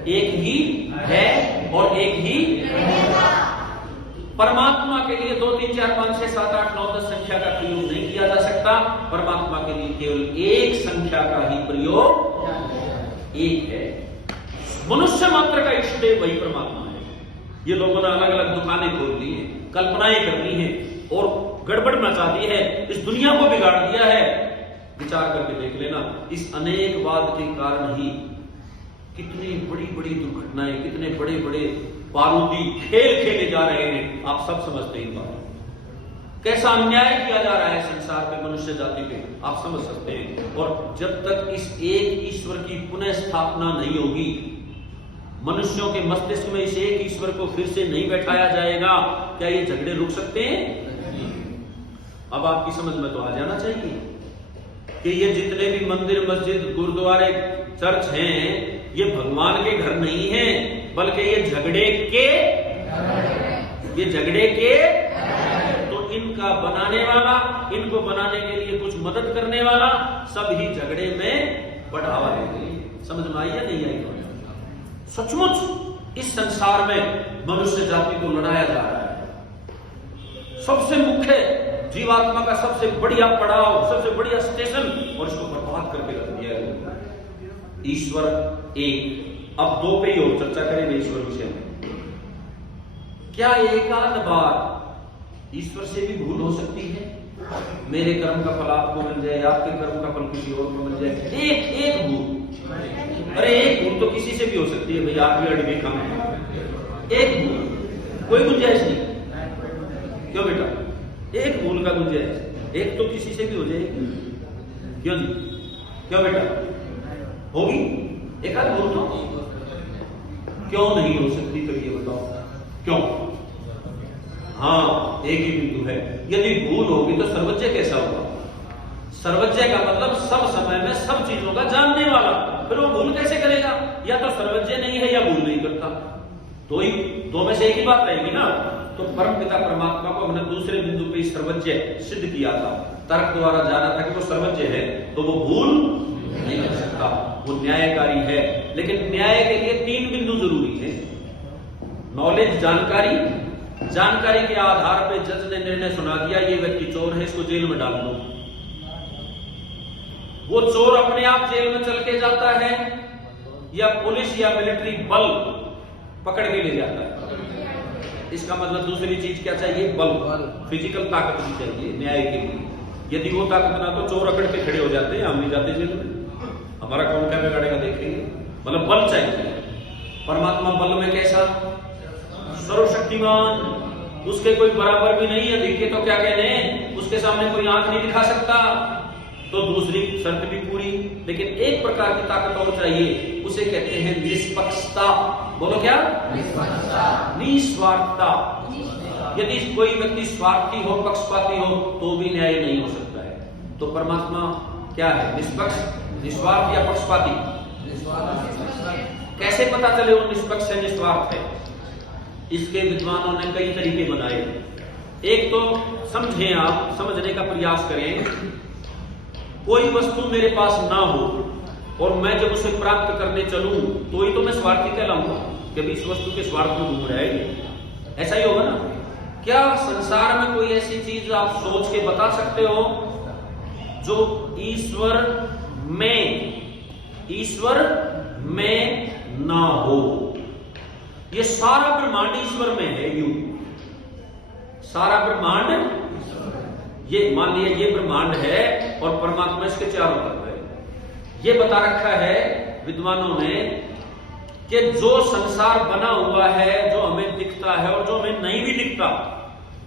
एक ही है और एक ही रहेगा। परमात्मा के लिए 2, 3, 4, 5, 6, 7, 8, 9, 10 संख्या का प्रयोग नहीं किया जा सकता। परमात्मा के लिए केवल एक संख्या का ही प्रयोग एक है। मनुष्य मात्र का इष्ट देव वही परमात्मा है। ये लोगों ने अलग अलग दुकानें खोल ली है, कल्पनाएं कर ली है और गड़बड़ मचा दी है, इस दुनिया को बिगाड़ दिया है। विचार करके देख लेना, इस अनेकवाद के कारण ही कितनी बड़ी बड़ी दुर्घटनाएं, कितने बड़े बड़े बारूदी खेल खेले जा रहे हैं। आप सब समझते हैं बात, कैसा अन्याय किया जा रहा है संसार पे, मनुष्य जाति पे, आप समझ सकते हैं। और जब तक इस एक ईश्वर की पुनः स्थापना नहीं होगी, मनुष्यों के मस्तिष्क में इस एक ईश्वर को फिर से नहीं बैठाया जाएगा, क्या ये झगड़े रुक सकते हैं? अब आपकी समझ में तो आ जाना चाहिए कि ये जितने भी मंदिर, मस्जिद, गुरुद्वारे, चर्च हैं, ये भगवान के घर नहीं हैं, बल्कि ये झगड़े के तो इनका बनाने वाला, इनको बनाने के लिए कुछ मदद करने वाला, सब ही झगड़े में बढ़ावा देंगे। समझ में आई या नहीं आई? सचमुच इस संसार में मनुष्य जाति को लड़ाया जा रहा है। सबसे मुख्य जीवात्मा का सबसे बढ़िया पड़ाव, सबसे बढ़िया स्टेशन, और इसको बर्बाद करके रख दिया है। ईश्वर एक। अब दो पे ही और चर्चा करेंगे ईश्वर विषय में। क्या एकाध बार ईश्वर से भी भूल हो सकती है? मेरे कर्म का फल आपको मिल जाए, आपके कर्म का फल किसी और को मिल जाए, एक भूल। अरे एक भूल तो किसी से भी हो सकती है भाई, आप भी अड़बे कम है। एक भूल कोई गुंजाइश नहीं, क्यों बेटा? एक भूल का गुंजाइश, एक तो किसी से भी हो जाएगी, क्यों नहीं? क्यों बेटा? होगी एक आध भूल तो? क्यों नहीं हो सकती? फिर ये बताओ क्यों? हाँ, एक ही बिंदु है, यदि भूल होगी तो सर्वज्ञ कैसा होगा? सर्वज्ञ का मतलब सब समय में सब चीजों का जानने वाला, फिर वो भूल कैसे करेगा? या तो सर्वज्ञ नहीं है या भूल नहीं करता, दो में से एक ही बात रहेगी ना। तो परमपिता परमात्मा को हमने दूसरे बिंदु पे सर्वज्ञ सिद्ध किया था, तर्क द्वारा जाना था कि वो सर्वज्ञ है, तो वो भूल नहीं कर सकता, वो न्यायकारी है। लेकिन न्याय के लिए 3 बिंदु जरूरी है। नॉलेज, जानकारी के आधार पे जज ने निर्णय सुना दिया ये व्यक्ति चोर है, इसको जेल में डाल दो। वो चोर अपने आप जेल में चल के जाता है या पुलिस या मिलिट्री बल पकड़ के ले जाता है? इसका मतलब दूसरी चीज क्या चाहिए? बल, फिजिकल ताकत भी चाहिए न्याय के लिए। यदि वो ताकत ना तो चोर अकड़ के खड़े हो जाते हैं, हम नहीं जाते जेल में, हमारा कौन क्या बिगाड़ेगा देखेंगे। मतलब बल चाहिए। परमात्मा बल में कैसा? सर्वशक्तिमान, उसके कोई बराबर भी नहीं है। दिखे तो क्या कहने, उसके सामने कोई आंख नहीं दिखा सकता, तो दूसरी शर्त भी पूरी। लेकिन एक प्रकार की ताकत और चाहिए, उसे कहते हैं निष्पक्षता। बोलो क्या? निस्वार्थता। यदि कोई व्यक्ति स्वार्थी हो, पक्षपाती हो, तो भी न्याय नहीं हो सकता है। तो परमात्मा क्या है? निष्पक्ष, निस्वार्थ या पक्षपाती? कैसे पता चले वो निष्पक्ष है, निस्वार्थ है? इसके विद्वानों ने कई तरीके बनाए। एक तो समझें, आप समझने का प्रयास करें, कोई वस्तु मेरे पास ना हो और मैं जब उसे प्राप्त करने चलूं तो ही तो मैं स्वार्थी कहलाऊंगा, कभी इस वस्तु के स्वार्थ में घूम रहा है, ऐसा ही होगा ना? क्या संसार में कोई ऐसी चीज आप सोच के बता सकते हो जो ईश्वर में ना हो? ये सारा ब्रह्मांड ईश्वर में है। यू सारा ब्रह्मांड, ये मान लिया ये ब्रह्मांड है और परमात्मा इसके चारों तरफ है। ये बता रखा है विद्वानों ने कि जो संसार बना हुआ है, जो हमें दिखता है और जो हमें नहीं भी दिखता,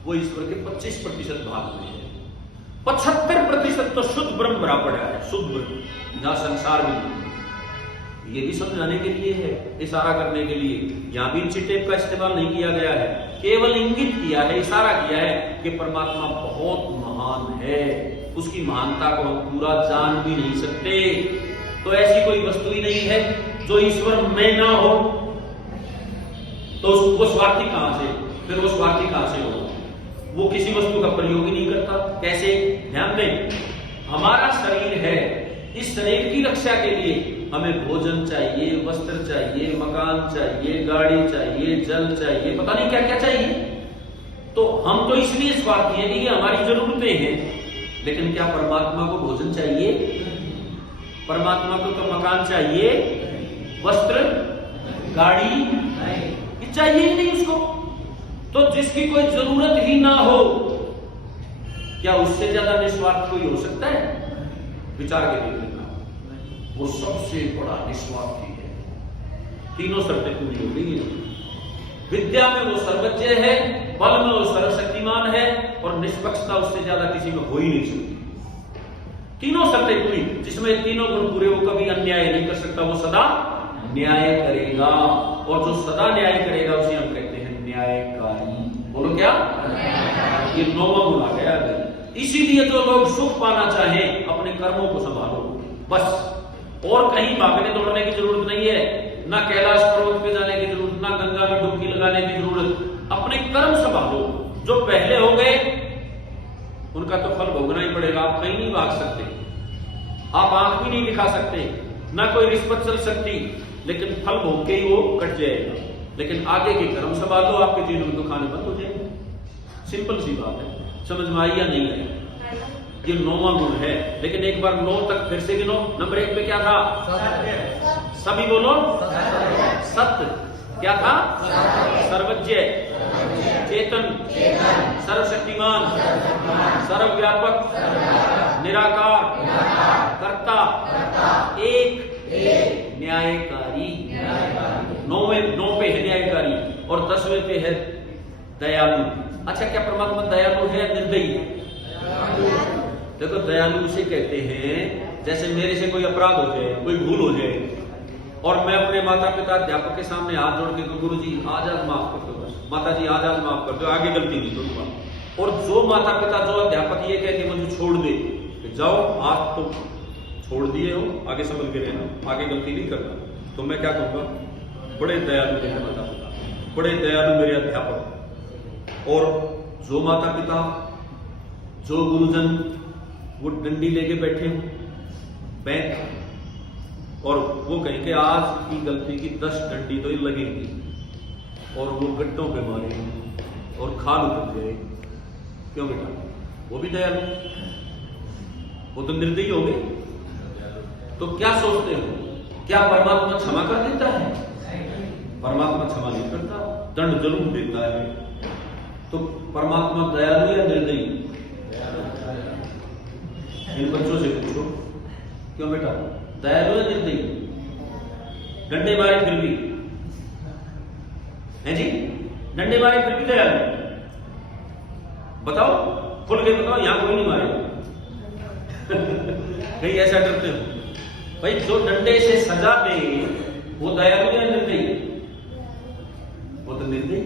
वो ईश्वर के 25% भाग में है। 75% तो शुद्ध ब्रह्म बराबर है, शुद्ध ब्रह्म, जहां संसार भी। ये भी समझाने के लिए है, इशारा करने के लिए। यहां भी इंची टेप का इस्तेमाल नहीं किया गया है, केवल इंगित किया है, इशारा किया है कि परमात्मा बहुत महान है, उसकी महानता को हम पूरा जान भी नहीं सकते। तो ऐसी कोई वस्तु ही नहीं है जो ईश्वर में ना हो, तो उसको स्वार्थी कहां से, फिर वो स्वार्थी कहां से हो? वो किसी वस्तु का प्रयोग ही नहीं करता। कैसे? ध्यान दें, हमारा शरीर है, इस शरीर की रक्षा के लिए हमें भोजन चाहिए, वस्त्र चाहिए, मकान चाहिए, गाड़ी चाहिए, जल चाहिए, पता नहीं क्या क्या चाहिए। तो हम तो इसलिए स्वार्थी हैं कि ये हमारी जरूरतें हैं, लेकिन क्या परमात्मा को भोजन चाहिए? परमात्मा को तो मकान चाहिए, वस्त्र, गाड़ी, ये चाहिए ही नहीं उसको। तो जिसकी कोई जरूरत ही ना हो, क्या उससे ज्यादा निस्वार्थ कोई हो सकता है? विचार के लिए देखना, वो सबसे बड़ा निस्वार्थी है। तीनों शर्तें पूरी हो गई है। विद्या में वो सर्वज्ञ है, बल में वो सर्वशक्तिमान है, और निष्पक्षता उससे ज्यादा किसी में हो ही नहीं सकती। तीनों शर्तें पूरी, जिसमें तीनों गुण पूरे, वो कभी अन्याय नहीं कर सकता, वो सदा न्याय करेगा। और जो सदा न्याय करेगा उसे हम कहते हैं न्यायकारी। बोलो क्या? ये नौवां गुण आ गया। इसीलिए जो लोग सुख पाना चाहें, अपने कर्मों को संभालो बस, और कहीं भागने दौड़ने की जरूरत नहीं है, ना कैलाश पर्वत पे जाने की जरूरत, ना गंगा में डुबकी लगाने की जरूरत। अपने कर्म संभालो, जो पहले हो गए उनका तो फल भोगना ही पड़ेगा। आप कहीं नहीं भाग सकते, आप आंख भी नहीं दिखा सकते, ना कोई रिश्वत चल सकती, लेकिन फल भोग के ही वो कट जाएगा। लेकिन आगे के कर्म संभालो, आपके जीवन में दुखाने बंद हो जाएंगे। सिंपल सी बात है। समझ में आई या नहीं आई? ये नौवां गुण है। लेकिन एक बार 9 तक फिर से गिनो। नंबर 1 पे क्या था? सभी बोलो। सत्य। क्या था? सर्वज्ञ, चेतन, सर्वशक्तिमान, सर्वव्यापक, निराकार, कर्ता, एक, न्यायकारी। 9 पे है न्यायकारी, और 10वें पे है दयालु। अच्छा, क्या परमात्मा दयालु है या निर्दयी? देखो, दयालु उसे कहते हैं जैसे मेरे से कोई अपराध हो जाए, कोई भूल हो जाए, और मैं अपने माता पिता अध्यापक के सामने हाथ जोड़ के गुरु जी आज माफ कर दो, बस माता जी आज माफ कर दो, आगे गलती नहीं करूंगा। और जो माता पिता, जो अध्यापक ये कह के मुझे छोड़ दे कि जाओ आज तो छोड़ दिए हो, आगे समझ के रहना, आगे गलती नहीं करना, तो मैं क्या कहूंगा? बड़े दयालु मेरे माता पिता, बड़े दयालु मेरे अध्यापक। और जो माता पिता, जो गुरुजन वो डंडी लेके बैठे हो बैंक, और वो कहें कि आज की गलती की 10 डंडी तो ही लगेगी, और वो गट्टों पे मारे और खाल उतर जाए, क्यों बेटा? वो भी दयालु, वो तो निर्दयी हो गए। तो क्या सोचते हो, क्या परमात्मा क्षमा कर देता है? परमात्मा क्षमा नहीं करता, दंड जरूर देता है। तो परमात्मा दयालु या निर्दयी? इन बच्चों से पूछो, क्यों बेटा? दयालु या निर्दयी? डंडे मारे फिर भी है जी, डंडे मारे फिर भी दयालु? बताओ, खुल के बताओ, यहां कोई नहीं मारे। कहीं ऐसा करते हो? भाई, जो डंडे से सजा दे वो दयालु या निर्दयी? वो तो निर्दयी।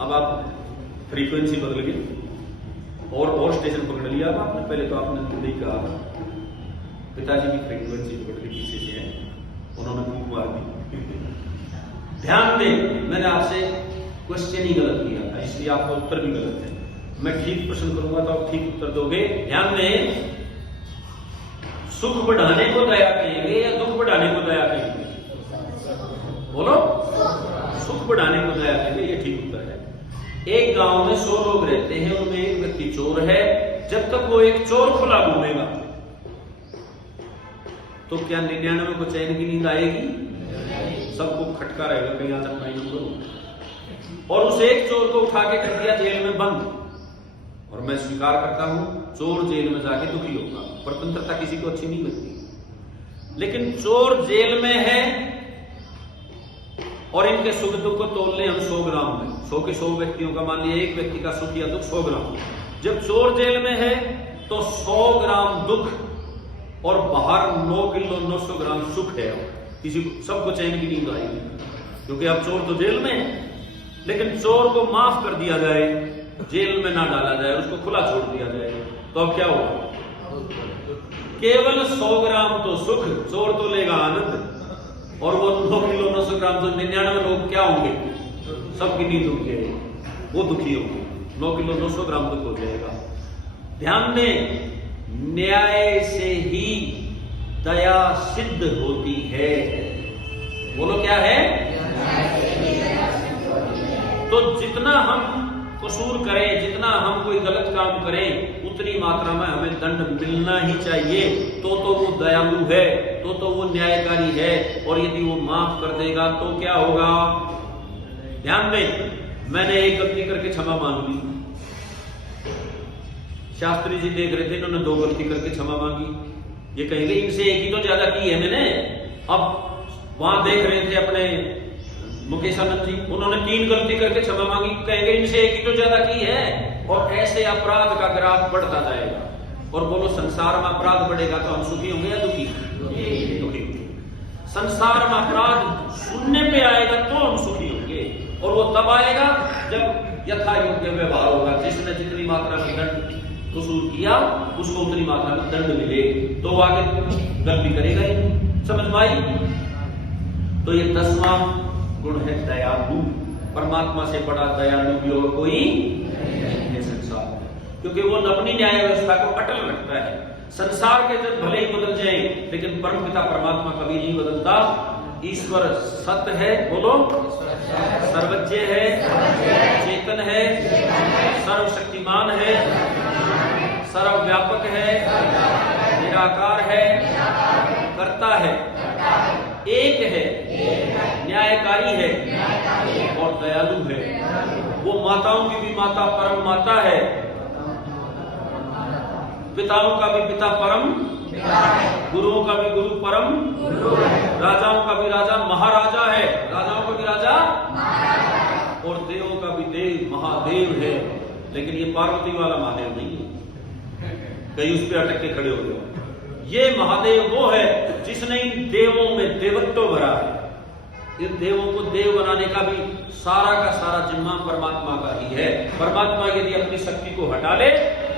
अब आप फ्रीक्वेंसी बदल गई और स्टेशन पकड़ लिया आपने। पहले तो आपने निर्दयी कहा, पिताजी की फ्रीक्वेंसी पकड़ के पीछे से है, उन्होंने फूंक मार दी। ध्यान दें, मैंने आपसे क्वेश्चन ही गलत किया था, इसलिए आपका उत्तर भी गलत है। मैं ठीक प्रश्न करूंगा तो आप ठीक उत्तर दोगे। ध्यान दें, सुख बढ़ाने को दया कहेंगे या दुख बढ़ाने को दया कहेंगे? बोलो। सुख बढ़ाने को दया कहेंगे, ये ठीक उत्तर है। एक गांव में 100 लोग रहते हैं, उनमें एक व्यक्ति चोर है। जब तक वो एक चोर खुला घूमेगा तो क्या 99 को चैन की नींद आएगी? सबको खटका रहेगा, कहीं आज नहीं करो। और उस एक चोर को उठा के कर दिया जेल में बंद, और मैं स्वीकार करता हूं, चोर जेल में जाके दुखी होगा, स्वतंत्रता किसी को अच्छी नहीं लगती। लेकिन चोर जेल में है और इनके सुख दुख को तोल लें हम 100 ग्राम में, 100 के 100 व्यक्तियों का मान लिया एक व्यक्ति का सुख या दुख 100 ग्राम। जब चोर जेल में है तो 100 ग्राम दुख और बाहर 9 किलो 900 ग्राम सुख है। किसी को सबको चैन की नींद आएगी, क्योंकि अब चोर तो जेल में है। लेकिन चोर को माफ कर दिया जाए, जेल में ना डाला जाए, उसको खुला छोड़ दिया जाए, तो अब क्या होगा? केवल 100 ग्राम तो सुख, चोर तो लेगा आनंद, और वो 9 किलो 900 ग्राम तो 99 लोग क्या होंगे? सबकी नींद उड़ जाएगी, वो दुखी होंगे, 9 किलो 900 ग्राम दुख हो जाएगा। ध्यान दें, न्याय से ही दया सिद्ध होती है। बोलो क्या है? तो जितना हम कसूर करें, जितना हम कोई गलत काम करें, उतनी मात्रा में हमें दंड मिलना ही चाहिए। तो वो दयालु है, तो वो न्यायकारी है, और यदि वो माफ कर देगा तो क्या होगा? ध्यान दें, मैंने एक गलती करके क्षमा मांग ली, शास्त्री जी देख रहे थे, इन्होंने 2 गलती करके क्षमा मांगी, ये कहेंगे इनसे एक ही तो ज्यादा की है मैंने। अब वहां देख रहे थे अपने मुकेश आनंद जी, उन्होंने 3 गलती करके क्षमा मांगी, कहेंगे इनसे एक ही तो ज्यादा की है। और ऐसे अपराध का ग्राफ बढ़ता जाएगा। और बोलो, संसार में अपराध बढ़ेगा तो हम सुखी होंगे या दुखी? दुखी। संसार में अपराध शून्य पे आएगा तो हम सुखी होंगे, और वो तब आएगा जब यथा योग्य व्यवहार होगा। जिसने जितनी मात्रा में दंड कसूर किया उसको उतनी मात्रा में दंड मिले, तो वो आगे गलती करेगा ही। समझ में आई? तो ये 10वां गुण है दयालु। परमात्मा से बड़ा दयालु भी और कोई नहीं संसार में, क्योंकि वो अपनी न्याय व्यवस्था को अटल रखता है। संसार के जब भले ही बदल जाए, लेकिन परमपिता परमात्मा कभी नहीं बदलता। ईश्वर सत्य है, बोलो, सर्वज्ञ है, चेतन है, सर्वशक्तिमान है, सर्वव्यापक है, निराकार है, करता है, एक है, न्यायकारी है और दयालु है। वो माताओं की भी माता परम माता है, पिताओं का भी पिता परम, गुरुओं का भी गुरु परम, राजाओं का भी राजा महाराजा है, राजाओं का भी राजा, और देवों का भी देव महादेव है। लेकिन ये पार्वती वाला महादेव नहीं है, कहीं उस पर अटक के खड़े हो गए। ये महादेव वो है जिसने इन देवों में देवत्व भरा है। इन देवों को देव बनाने का भी सारा का सारा जिम्मा परमात्मा का ही है। परमात्मा यदि अपनी शक्ति को हटा ले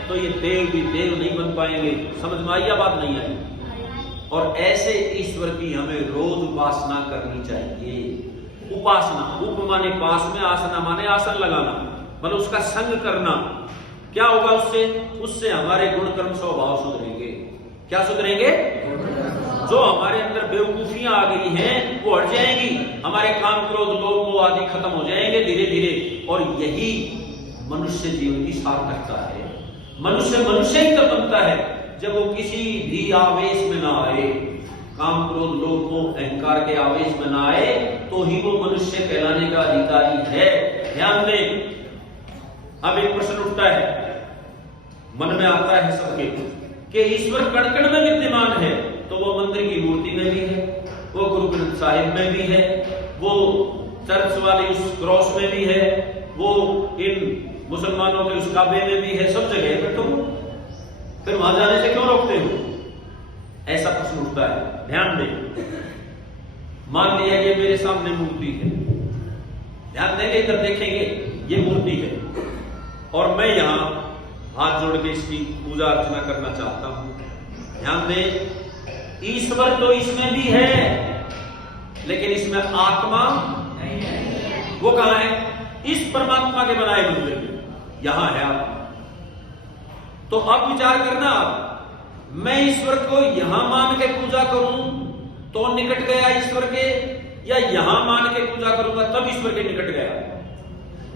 तो ये देव भी देव नहीं बन पाएंगे। समझ में आई या बात नहीं आई? और ऐसे ईश्वर की हमें रोज उपासना करनी चाहिए। उपासना, उप माने पास में, आसना माने आसन लगाना, मतलब उसका संग करना। क्या होगा उससे? उससे हमारे गुण कर्म स्वभाव सुधरेंगे। क्या सुधरेंगे? जो हमारे अंदर बेवकूफियां आ गई हैं वो हट जाएंगी, हमारे काम क्रोध लोभ मोह आदि खत्म हो जाएंगे धीरे धीरे। और यही मनुष्य जीवन की सार्थकता है। मनुष्य मनुष्य ही तब बनता है जब वो किसी भी आवेश में ना आए, काम क्रोध लोभ मोह अहंकार के आवेश में ना आए, तो ही वो मनुष्य कहलाने का अधिकारी है। ध्यान दें, अब एक प्रश्न उठता है, मन में आता है सबके, कि ईश्वर कण कण में विद्यमान है, तो वो मंदिर की मूर्ति में भी है, वो गुरु ग्रंथ साहिब में भी है, वो चर्च वाली उस क्रॉस में भी है, वो इन मुसलमानों के उस काबे में भी है, सब जगह है। फिर वहां जाने से क्यों रोकते हो? ऐसा प्रश्न उठता है। ध्यान दें, मान लिया ये मेरे सामने मूर्ति है, ध्यान देंगे, इधर देखेंगे, ये मूर्ति है और मैं यहां हाथ जोड़ के इसकी पूजा अर्चना करना चाहता हूं। ध्यान दें, ईश्वर तो इसमें भी है, लेकिन इसमें आत्मा नहीं है। वो कहां है? इस परमात्मा के बनाए मंदिर में, यहां है आत्मा। तो अब विचार करना, मैं ईश्वर को यहां मान के पूजा करूं तो निकट गया ईश्वर के, या यहां मान के पूजा करूंगा तब ईश्वर के निकट गया?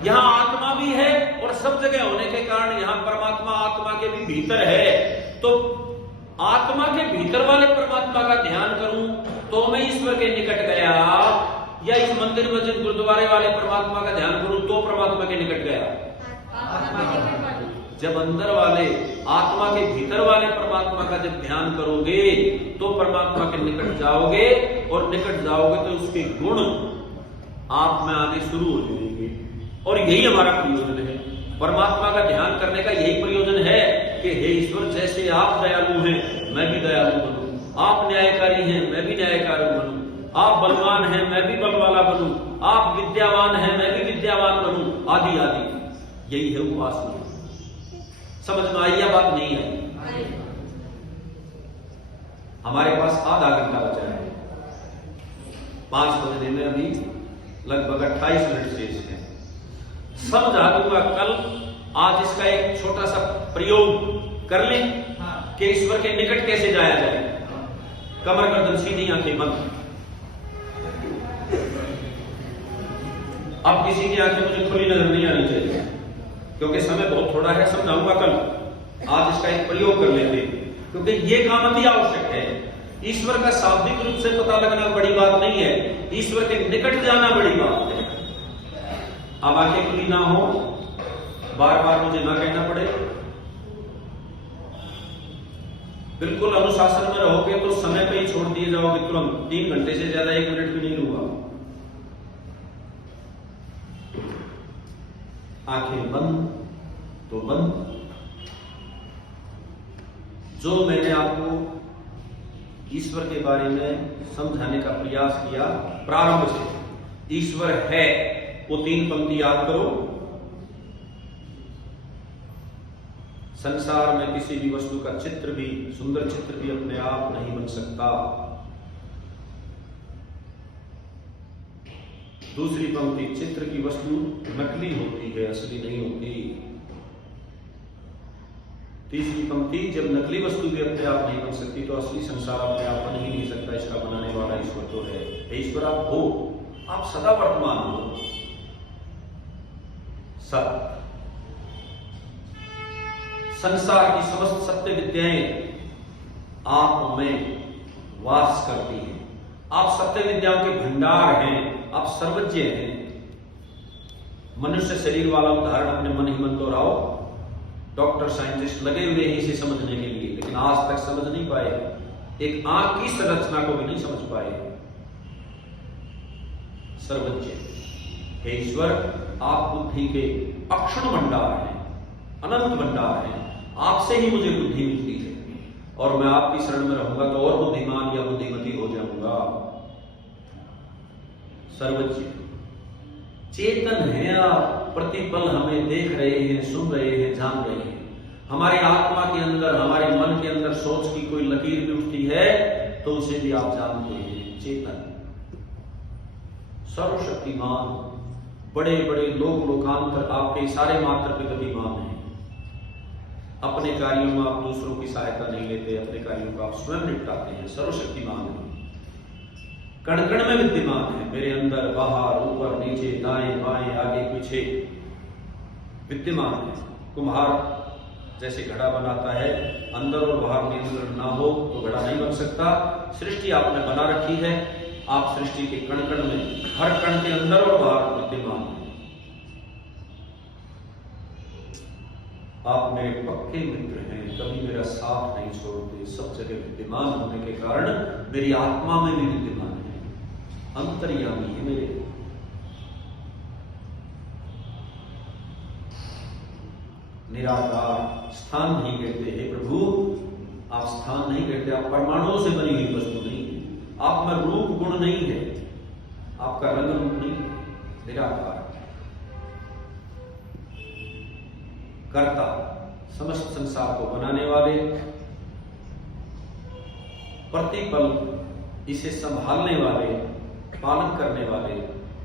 यहां आत्मा भी है और सब जगह होने के कारण यहां परमात्मा आत्मा के भी भीतर है। तो आत्मा के भीतर वाले परमात्मा का ध्यान करूं तो मैं ईश्वर के निकट गया, या इस मंदिर मस्जिद गुरुद्वारे वाले परमात्मा का ध्यान करूं तो परमात्मा के निकट गया? जब अंदर वाले आत्मा के भीतर वाले परमात्मा का जब ध्यान करोगे तो परमात्मा के निकट जाओगे, और निकट जाओगे तो उसके गुण आप में आने शुरू हो जाएंगे। और यही हमारा प्रयोजन है, परमात्मा का ध्यान करने का यही प्रयोजन है कि हे ईश्वर, जैसे आप दयालु हैं मैं भी दयालु बनूं, आप न्यायकारी हैं मैं भी न्यायकारी बनूं, आप बलवान हैं मैं भी बलवाला बनूं, आप विद्यावान हैं मैं भी विद्यावान बनूं, आदि आदि। यही है उपासना। समझ में आई या बात नहीं आई? हमारे पास आधा घंटा बचा है, 5 बजने में अभी लगभग 28 मिनट शेष है। समझा दूंगा कल। आज इसका एक छोटा सा प्रयोग कर लें कि ईश्वर के निकट कैसे जाया जाए। कमर गर्दन सीधी, आंखें बंद। अब किसी की आंखें मुझे खुली नजर नहीं आनी चाहिए क्योंकि समय बहुत थोड़ा है, समझाऊंगा कल। आज इसका एक प्रयोग कर लेते क्योंकि ये काम अति आवश्यक है। ईश्वर का शाब्दिक रूप से पता लगना बड़ी बात नहीं है, ईश्वर के निकट जाना बड़ी बात है। अब आंखें खुली ना हो, बार बार मुझे ना कहना पड़े। बिल्कुल अनुशासन में रहोगे तो समय पे ही छोड़ दिए जाओगे तुरंत। 3 घंटे से ज्यादा 1 मिनट भी नहीं लूंगा। आंखें बंद तो बंद। जो मैंने आपको ईश्वर के बारे में समझाने का प्रयास किया प्रारंभ से, ईश्वर है, वो 3 पंक्ति याद करो। संसार में किसी भी वस्तु का चित्र भी, सुंदर चित्र भी अपने आप नहीं बन सकता। दूसरी पंक्ति, चित्र की वस्तु नकली होती है, असली नहीं होती। तीसरी पंक्ति, जब नकली वस्तु भी अपने आप नहीं बन सकती तो असली संसार अपने आप बन ही नहीं सकता। इसका बनाने वाला ईश्वर तो है। ईश्वर आप हो, आप सदा वर्तमान हो। सत्य, संसार की समस्त सत्य विद्याएं आप में वास करती हैं। आप सत्य विद्याओं के भंडार हैं, आप सर्वज्ञ हैं। मनुष्य शरीर वाला उदाहरण अपने मन ही मन दोहराओ। डॉक्टर साइंटिस्ट लगे हुए हैं इसे समझने के लिए, लेकिन आज तक समझ नहीं पाए। एक आंख की संरचना को भी नहीं समझ पाए। सर्वज्ञ हे ईश्वर, आप बुद्धि के अक्षुण भंडार हैं, अनंत भंडार हैं। आपसे ही मुझे बुद्धि मिलती है और मैं आपकी शरण में रहूंगा तो और बुद्धिमान या बुद्धिमती हो जाऊंगा। सर्वज्ञ, चेतन है आप, प्रतिपल हमें देख रहे हैं, सुन रहे हैं, जान रहे हैं। हमारी आत्मा के अंदर, हमारे मन के अंदर सोच की कोई लकीर भी उठती है तो उसे भी आप जानते हैं। चेतन, सर्वशक्तिमान, बड़े बड़े लोक लोकांतर आपके इशारे मात्र पे गतिमान हैं। अपने कार्यों में आप दूसरों की सहायता नहीं लेते, अपने कार्यों को आप स्वयं निपटाते हैं। सर्वशक्तिमान हैं, कण कण में विद्यमान है, मेरे अंदर, बाहर, ऊपर, नीचे, दाएं बाएं, आगे पीछे विद्यमान है। कुम्हार जैसे घड़ा बनाता है, अंदर और बाहर नियंत्रण ना हो तो घड़ा नहीं बन सकता। सृष्टि आपने बना रखी है, आप सृष्टि के कण कण में, हर कण के अंदर और बाहर विद्यमान है। आप मेरे पक्के मित्र हैं, कभी मेरा साथ नहीं छोड़ते। सब जगह विद्यमान होने के कारण मेरी आत्मा में भी विद्यमान है, अंतर्यामी है मेरे। निराकार, स्थान नहीं कहते हे प्रभु, आप स्थान नहीं कहते। आप परमाणुओं से बनी हुई वस्तु नहीं है, आप में रूप गुण नहीं है, आपका रंग रूप नहीं है। निराकार, कर्ता, समस्त संसार को बनाने वाले, प्रतिपल इसे संभालने वाले, पालन करने वाले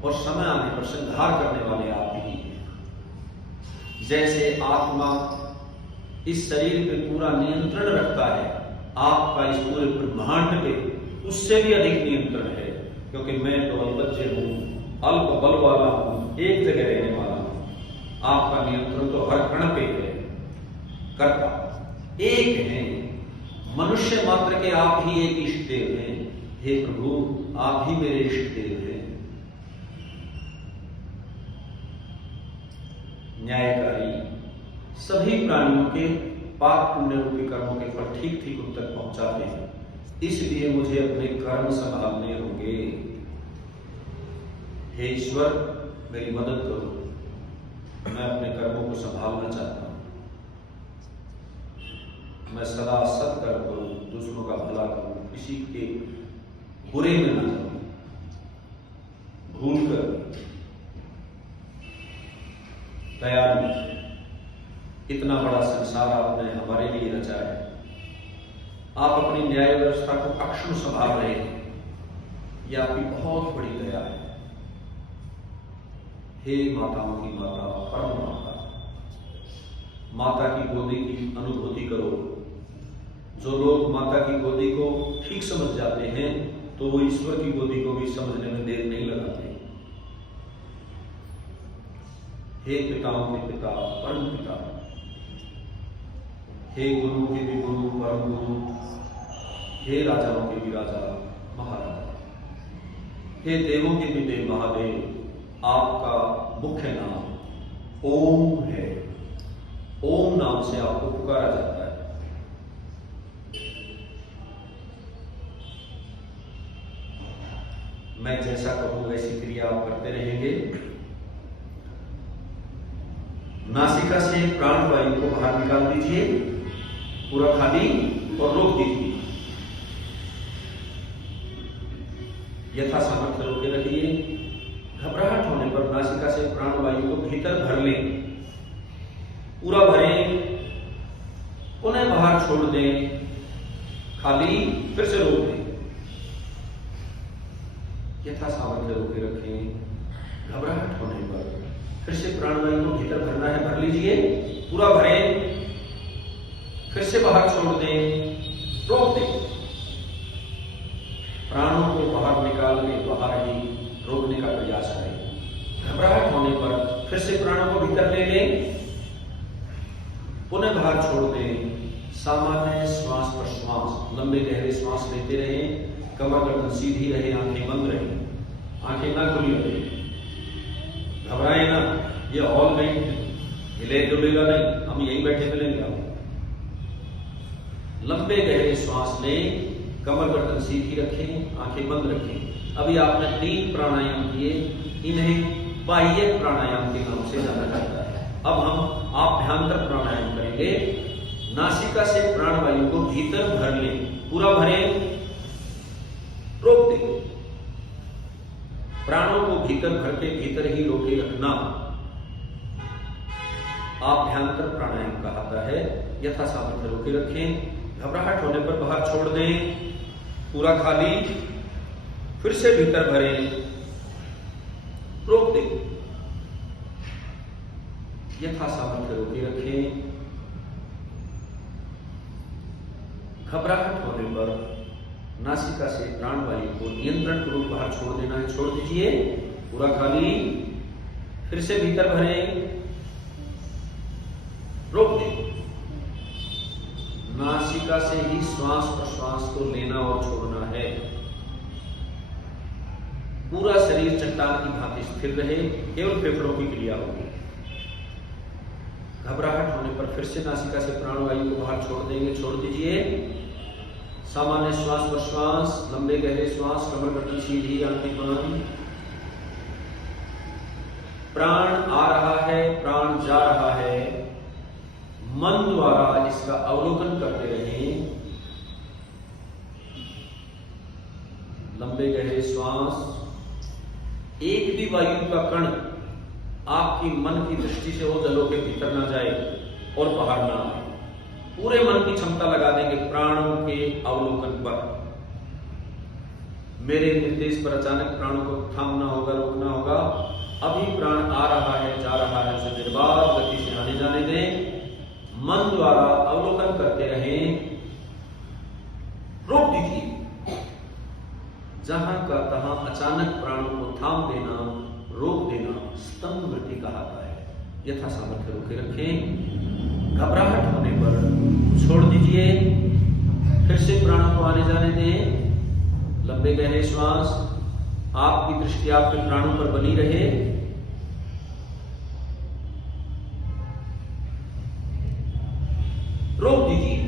और समय आने पर संहार करने वाले आप ही हैं। जैसे आत्मा इस शरीर पे पूरा नियंत्रण रखता है, आपका इस पूरे ब्रह्मांड पे उससे भी अधिक नियंत्रण है, क्योंकि मैं तो अल्पज्य हूं, अल्प बल वाला हूं, एक जगह रहने वाला हूं। आपका नियंत्रण तो हर कण पे है। कर्ता एक है, मनुष्य मात्र के आप ही एक इष्ट देव हैं। हे प्रभु, आप ही मेरे इष्ट देव हैं। न्यायकारी, सभी प्राणियों के पाप पुण्य रूपी कर्मों के फल ठीक ठीक उन तक पहुंचाते हैं, इसलिए मुझे अपने कर्म संभालने होंगे। हे ईश्वर, मेरी मदद करो, मैं अपने कर्मों को संभालना चाहता हूं। मैं सदा सत्कर्म करूं, दूसरों का भला करूं, किसी के बुरे में न जाऊं। भूल कर दयालु, इतना बड़ा संसार आपने हमारे लिए रचा है, आप अपनी न्याय व्यवस्था को अक्षुण्ण संभाल रहे हैं, यह आपकी बहुत बड़ी दया है। हे माताओं की माता, परम माता, माता की गोदी की अनुभूति करो। जो लोग माता की गोदी को ठीक समझ जाते हैं तो वो ईश्वर की गोदी को भी समझने में देर नहीं लगाते। हे पिताओं के पिता, परम पिता, हे गुरु के भी गुरु, परम गुरु, हे राजाओं के भी राजा, महाराजा, हे देवों के भी देव, महादेव, आपका मुख्य नाम ओम है। ओम नाम से आपको पुकारा जाता है। मैं जैसा कहूं वैसी क्रिया आप करते रहेंगे। नासिका से प्राण वायु को बाहर निकाल दीजिए, पूरा खाली और रोक दीजिए। यथा सामर्थ्य रोके रखिए। घबराहट होने पर नासिका से प्राण वायु को भीतर भर लें, पूरा भरें, पुनः बाहर छोड़ दें, खाली, फिर से रोक दें। यथा सामर्थ्य रोके रखें। घबराहट होने पर फिर से प्राणवायु को भीतर भरना है, भर लीजिए, पूरा भरें, फिर से बाहर छोड़ दें, रोक दें। प्राणों को बाहर निकाल के बाहर ही रोकने का प्रयास करें। घबराहट होने पर फिर से प्राणों को भीतर ले लें, पुनः बाहर छोड़ दें। सामान्य श्वास प्रश्वास, लंबे गहरे श्वास लेते रहें, कमर गर्दन सीधी रहे, आंखें बंद रहे, आंखें ना खुली रहे। घबराए ना, ये हॉल में हिले डुलेगा नहीं, हम यहीं बैठे मिलेंगे। आप लंबे गहरे श्वास लें, कमर गर्दन सीधी रखें, आंखें बंद रखें। अभी आपने 3 प्राणायाम किए, इन्हें बाह्य प्राणायाम के नाम से जाना जाता है। अब हम आभ्यंतर प्राणायाम करेंगे। नासिका से प्राणवायु को भीतर भर लें, पूरा भरें, रोक दें। प्राणों को भीतर भर के भीतर ही रोके रखना आभ्यंतर प्राणायाम कहलाता है। यथा सामर्थ्य रोके रखें। घबराहट होने पर बाहर छोड़ दें, पूरा खाली, फिर से भीतर भरें, रोक दें। यथा सामर्थ्य रोके रखें। घबराहट होने पर नासिका से प्राणवायु को नियंत्रण पूर्वक बाहर छोड़ देना है, छोड़ दीजिए, पूरा खाली, फिर से भीतर भरें, रोक दें। नासिका से ही श्वास प्रश्वास को लेना और छोड़ना है। पूरा शरीर चट्टान की भांति स्थिर रहे, केवल फेफड़ों की क्रिया होगी। घबराहट होने पर फिर से नासिका से प्राणवायु को बाहर छोड़ देंगे, छोड़ दीजिए। सामान्य श्वास प्रश्वास, लंबे गहरे श्वास, कमर गर्दन सीधी, आंखें बंद। प्राण आ रहा है, प्राण जा रहा है, मन द्वारा इसका अवलोकन करते रहें। लंबे गहरे श्वास। एक भी वायु का कण आपकी मन की दृष्टि से वो जलों के भीतर ना जाए और बाहर ना आए। पूरे मन की क्षमता लगा देंगे प्राणों के अवलोकन पर। मेरे निर्देश पर अचानक प्राणों को थामना होगा, रोकना होगा। अभी प्राण आ रहा है, जा रहा है, उसे निर्बाध गति से आने जाने दें। मन द्वारा अवलोकन करते रहें, रोक दीजिए। जहां का तहां अचानक प्राणों को थाम देना, रोक देना स्तंभ वृत्ति कहलाता है। यथा सामर्थ्य रोके रखें। घबराहट होने पर छोड़ दीजिए, फिर से प्राणों को आने जाने दें। लंबे गहरे श्वास। आपकी दृष्टि आपके प्राणों पर बनी रहे। रोक दीजिए।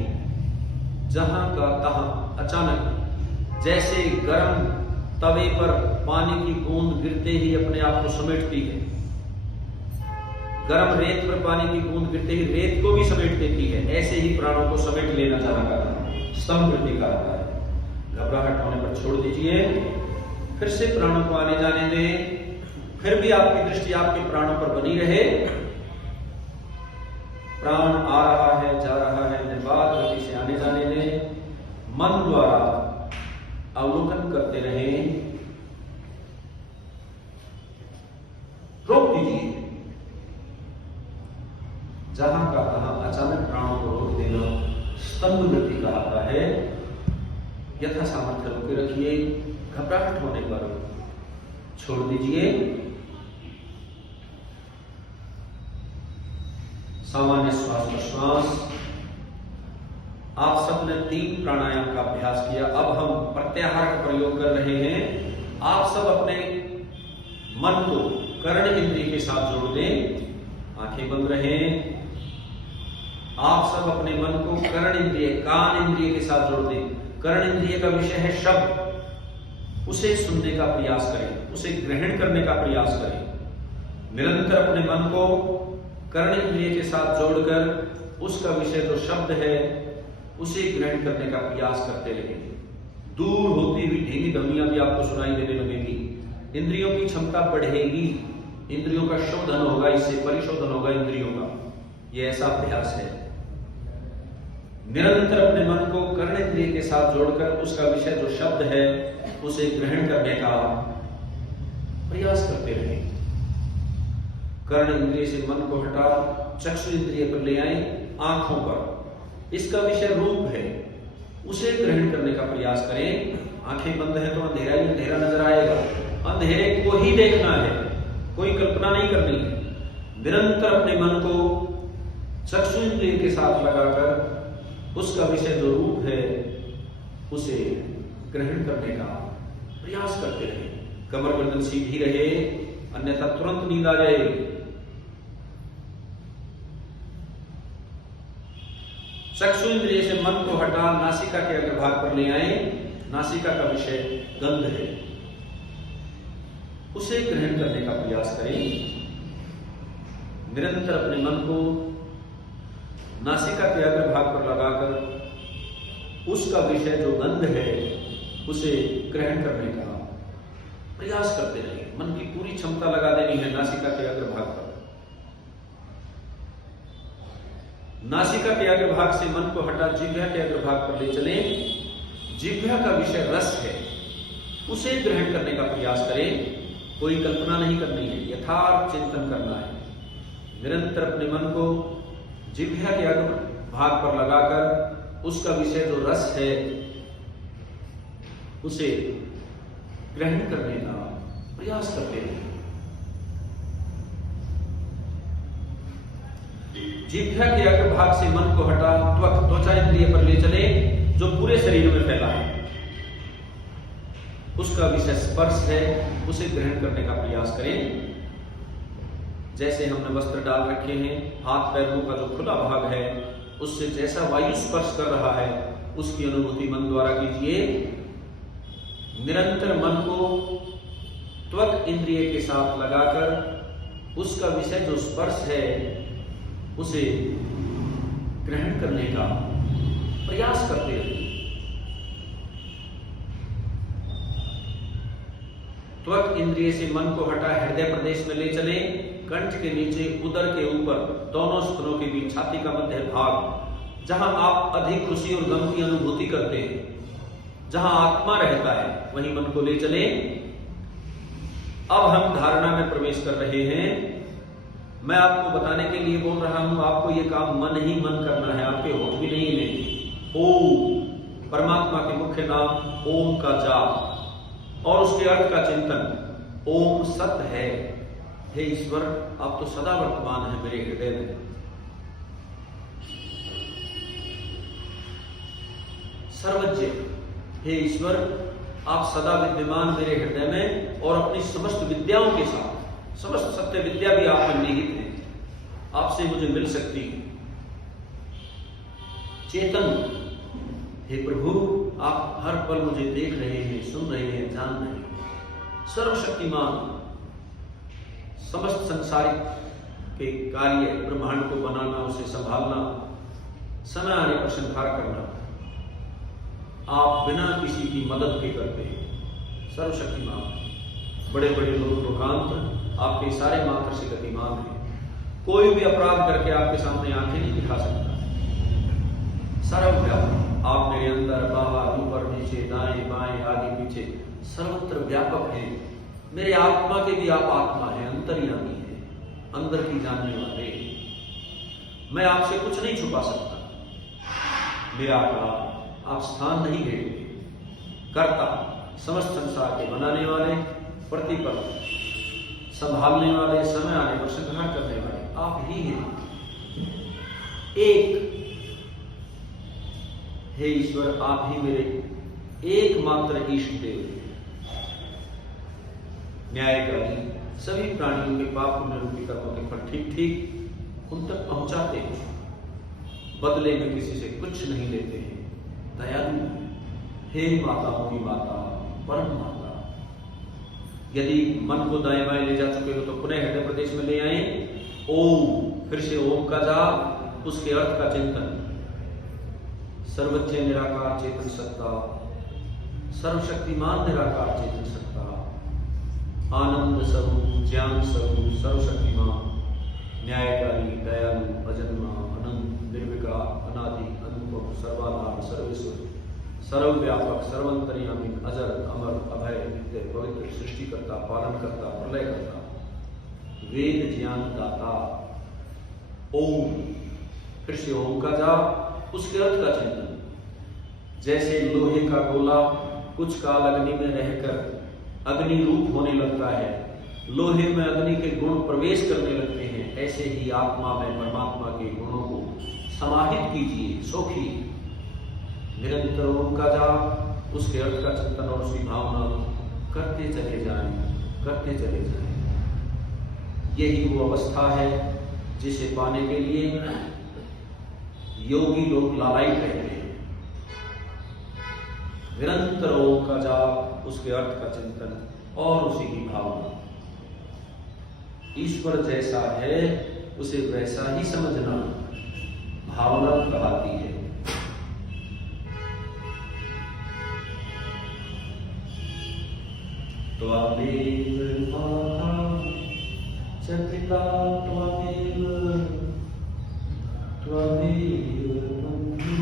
जहां का तहां अचानक जैसे गर्म तवे पर पानी की बूंद गिरते ही अपने आप को समेटती है, गर्म रेत पर पानी की बूंद गिरते ही रेत को भी समेट देती है, ऐसे ही प्राणों को समेट लेना चाहा करता है, स्तंभ वृत्ति का होता है। घबराहट होने पर छोड़ दीजिए, फिर से प्राणों को आने जाने दें। फिर भी आपकी दृष्टि आपके प्राणों पर बनी रहे। प्राण आ रहा है, जा रहा है, निर्बाध गति से आने जाने दें। मन द्वारा अवलोकन करते रहें, रोक दीजिए। जहां का तहां अचानक प्राणों को रोक देना स्तंभ वृत्ति कहलाता है। यथा सामर्थ्य रोके रखिए, घबराहट होने पर छोड़ दीजिए। सामान्य श्वास प्रश्वास। आप सबने 3 प्राणायाम का अभ्यास किया। अब हम प्रत्याहार का प्रयोग कर रहे हैं। आप सब अपने मन को कर्ण इंद्रिय के साथ जोड़ दें, आंखें बंद रहें। आप सब अपने मन को कर्ण इंद्रिय, कान इंद्रिय के साथ जोड़ दें। कर्ण इंद्रिय का विषय है शब्द, उसे सुनने का प्रयास करें, उसे ग्रहण करने का प्रयास करें। निरंतर अपने मन को कर्ण इंद्रिय के साथ जोड़कर उसका विषय जो शब्द है उसे ग्रहण करने का प्रयास करते रहें। दूर होती हुई धीमी ध्वनियां भी आपको सुनाई देने लगेगी। इंद्रियों की क्षमता बढ़ेगी, इंद्रियों का शोधन होगा, इससे परिशोधन होगा इंद्रियों का। यह ऐसा अभ्यास है। निरंतर अपने मन को कर्ण इंद्रिय के साथ जोड़कर उसका विषय जो शब्द है उसे ग्रहण करने का प्रयास करते रहें। कर्ण इंद्रिय से मन को हटा चक्षु इंद्रिय पर ले आए, आंखों पर। इसका विषय रूप है, उसे ग्रहण करने का प्रयास करें। आंखें बंद है तो अंधेरा ही अंधेरा नजर आएगा, अंधेरे को ही देखना है, कोई कल्पना नहीं करनी है। निरंतर अपने मन को चक्षु इंद्रिय के साथ लगाकर उसका विषय जो रूप है उसे ग्रहण करने का प्रयास करते रहे। कमर गर्दन सीधी रहे, अन्यथा तुरंत नींद आ जाएगी। चक्षु इंद्रिय से मन को हटा नासिका के अग्रभाग पर ले आए। नासिका का विषय गंध है, उसे ग्रहण करने का प्रयास करें। निरंतर अपने मन को नासिका के अग्रभाग पर लगाकर उसका विषय जो गंध है उसे ग्रहण करने का प्रयास करते रहे। मन की पूरी क्षमता लगा देनी है नासिका के अग्रभाग पर। नासिका के अग्रभाग से मन को हटा जिह्वा के अग्रभाग पर ले चले। जिह्वा का विषय रस है, उसे ग्रहण करने का प्रयास करें। कोई कल्पना नहीं करनी है, यथार्थ चिंतन करना है। निरंतर अपने मन को जिह्वा के अग्रभाग पर लगाकर उसका विषय जो रस है उसे ग्रहण करने का प्रयास करते हैं। जिह्वा के अग्रभाग से मन को हटा त्वचा इंद्रिय पर ले चले, जो पूरे शरीर में फैला है। उसका विषय स्पर्श है, उसे ग्रहण करने का प्रयास करें। जैसे हमने वस्त्र डाल रखे हैं, हाथ पैरों का जो खुला भाग है उससे जैसा वायु स्पर्श कर रहा है उसकी अनुभूति मन द्वारा कीजिए। निरंतर मन को त्वक इंद्रिय के साथ लगाकर उसका विषय जो स्पर्श है उसे ग्रहण करने का प्रयास करते रहिए। त्वक इंद्रिय से मन को हटा हृदय प्रदेश में ले चले। कंठ के नीचे, उदर के ऊपर, दोनों स्तनों के बीच, छाती का मध्य भाग, जहां आप अधिक खुशी और गम की अनुभूति करते हैं, जहां आत्मा रहता है, वहीं मन को ले चले। अब हम धारणा में प्रवेश कर रहे हैं। मैं आपको बताने के लिए बोल रहा हूं, आपको यह काम मन ही मन करना है, आपके होठ भी नहीं हिलेंगे। ओम, परमात्मा के मुख्य नाम ओम का जाप और उसके अर्थ का चिंतन। ओम सत्य है, हे ईश्वर आप तो सदा वर्तमान है मेरे हृदय में। सर्वज्ञ, हे ईश्वर आप सदा विद्यमान मेरे हृदय में और अपनी समस्त विद्याओं के साथ, समस्त सत्य विद्या भी आप में निहित है, आपसे मुझे मिल सकती है। चेतन। हे प्रभु, आप हर पल मुझे देख रहे हैं, सुन रहे हैं, जान रहे हैं। सर्वशक्तिमान, समस्त संसारिक के कार्य, ब्रह्मांड को बनाना, उसे संभालना, समय आने पर संहार करना, आप बिना किसी की मदद के करते हैं। सर्वशक्तिमान, बड़े बड़े लोकांत आपके सारे मात्र से गतिमान हैं। कोई भी अपराध करके आपके सामने आंखें नहीं दिखा सकता। सर्वव्यापक, आप मेरे अंदर, बाहर, ऊपर, नीचे, दाएं बाएं, आगे पीछे सर्वत्र व्यापक हैं। मेरे आत्मा के भी आप आत्मा हैं, अंतर्यामी हैं, अंदर की जानने वाले। मैं आपसे कुछ नहीं छुपा सकता। मेरा अपराध आप स्थान नहीं घेरेंगे। कर्ता, समस्त संसार के बनाने वाले, प्रतिपल संभालने वाले, समय आने पर संहार करने वाले आप ही हैं। एक हे ईश्वर, आप ही मेरे एकमात्र इष्ट देव, न्यायकारी, सभी प्राणियों के पाप पुण्य रूपी कर्मों के फल ठीक ठीक उन तक पहुंचाते हैं। बदले में किसी से कुछ नहीं लेते हैं। दयालु, हे माताओं की माता, परम माता, यदि मन को दाएं बाएं ले जा चुके हो तो पुनः हृदय प्रदेश में ले आए। ओम, फिर से ओम का जाप, उसके अर्थ का चिंतन। सर्वज्ञ निराकार चेतन सत्ता, सर्वशक्तिमान निराकार चेतन सत्ता, आनंद स्वरूप, ज्ञान स्वरूप, सर्वशक्तिमान, न्यायकारी, दयालु, अजन्मा, अनंत, निर्विकार, अनादि, अनुपम, सर्वाधार, सर्वेश्वर, सर्वव्यापक, सर्वंतर्यामी, अजर, अमर, अभय, नित्य, पवित्र, सृष्टिकर्ता, पालनकर्ता, प्रलयकर्ता, वेद ज्ञान दाता। ओम, फिर से ओम का जाप, उसके अर्थ का चिंतन। जैसे लोहे का गोला कुछ काल अग्नि में रहकर अग्नि रूप होने लगता है, लोहे में अग्नि के गुण प्रवेश करने लगते हैं, ऐसे ही आत्मा में परमात्मा के गुणों को समाहित कीजिए, सोखिए। निरंतर ओम का जाप, उसके अर्थ का चिंतन और उसकी भावना करते चले जाएं, करते चले जाएं। यही वो अवस्था है जिसे पाने के लिए योगी लोग लालायित रहते हैं। निरंतर ओम का जाप, उसके अर्थ का चिंतन और उसी की भावना। ईश्वर जैसा है उसे वैसा ही समझना भावना कहलाती है। त्वमेव माता च पिता त्वमेव, त्वमेव बन्धु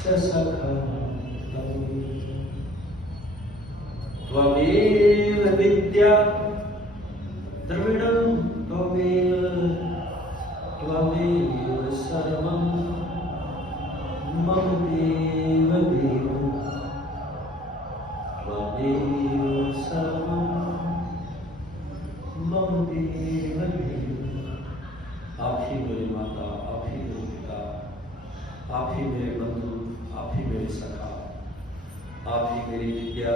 च सखा त्वमेव विद्या द्रविणं त्वमेव, त्वमेव सर्वं मम देव देव, त्वमेव सर्वं मम देव देव। आप ही मेरे माता, आप ही मेरे पिता, आप ही मेरे बंधु, आप ही मेरे सखा, आप ही मेरी विद्या,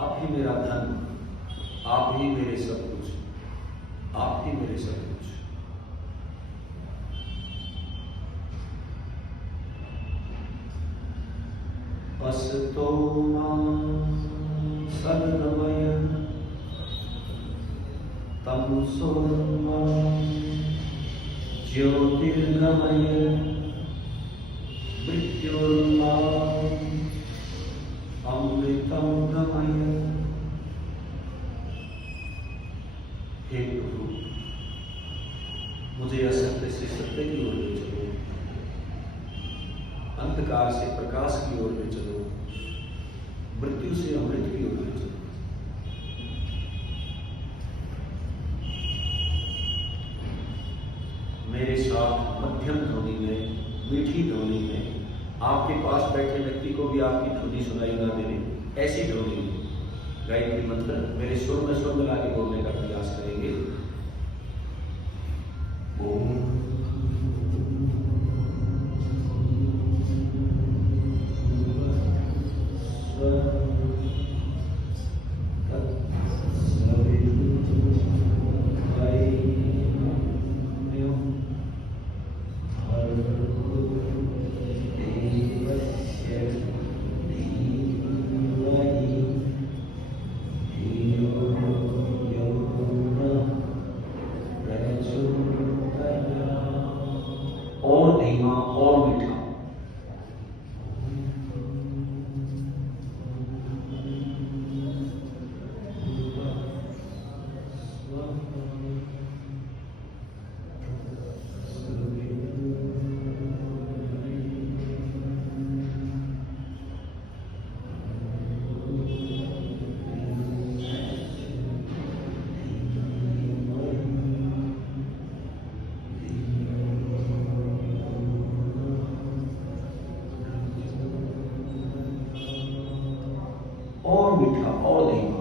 आप ही मेरा धन, आप ही मेरे सब कुछ, आप ही मेरे सब कुछ। असतो मा सद्गमय, तमसो मा ज्योतिर्गमय, मृत्योर्मा अमृतं गमय। हे प्रभु, मुझे असत्य से सत्य की ओर ले चलो, अंधकार से प्रकाश की ओर ले चलो, मृत्यु से अमृत की ओर ले चलो। मेरे साथ मध्यम ध्वनि में, मीठी ध्वनि में, आपके पास बैठे व्यक्ति को भी आपकी ध्वनि सुनाई ना देने, ऐसी ध्वनि में गायत्री मंत्र मेरे सुर में सुर मिला के बोलने का प्रयास करेंगे। ओम और मीठा और धीमा।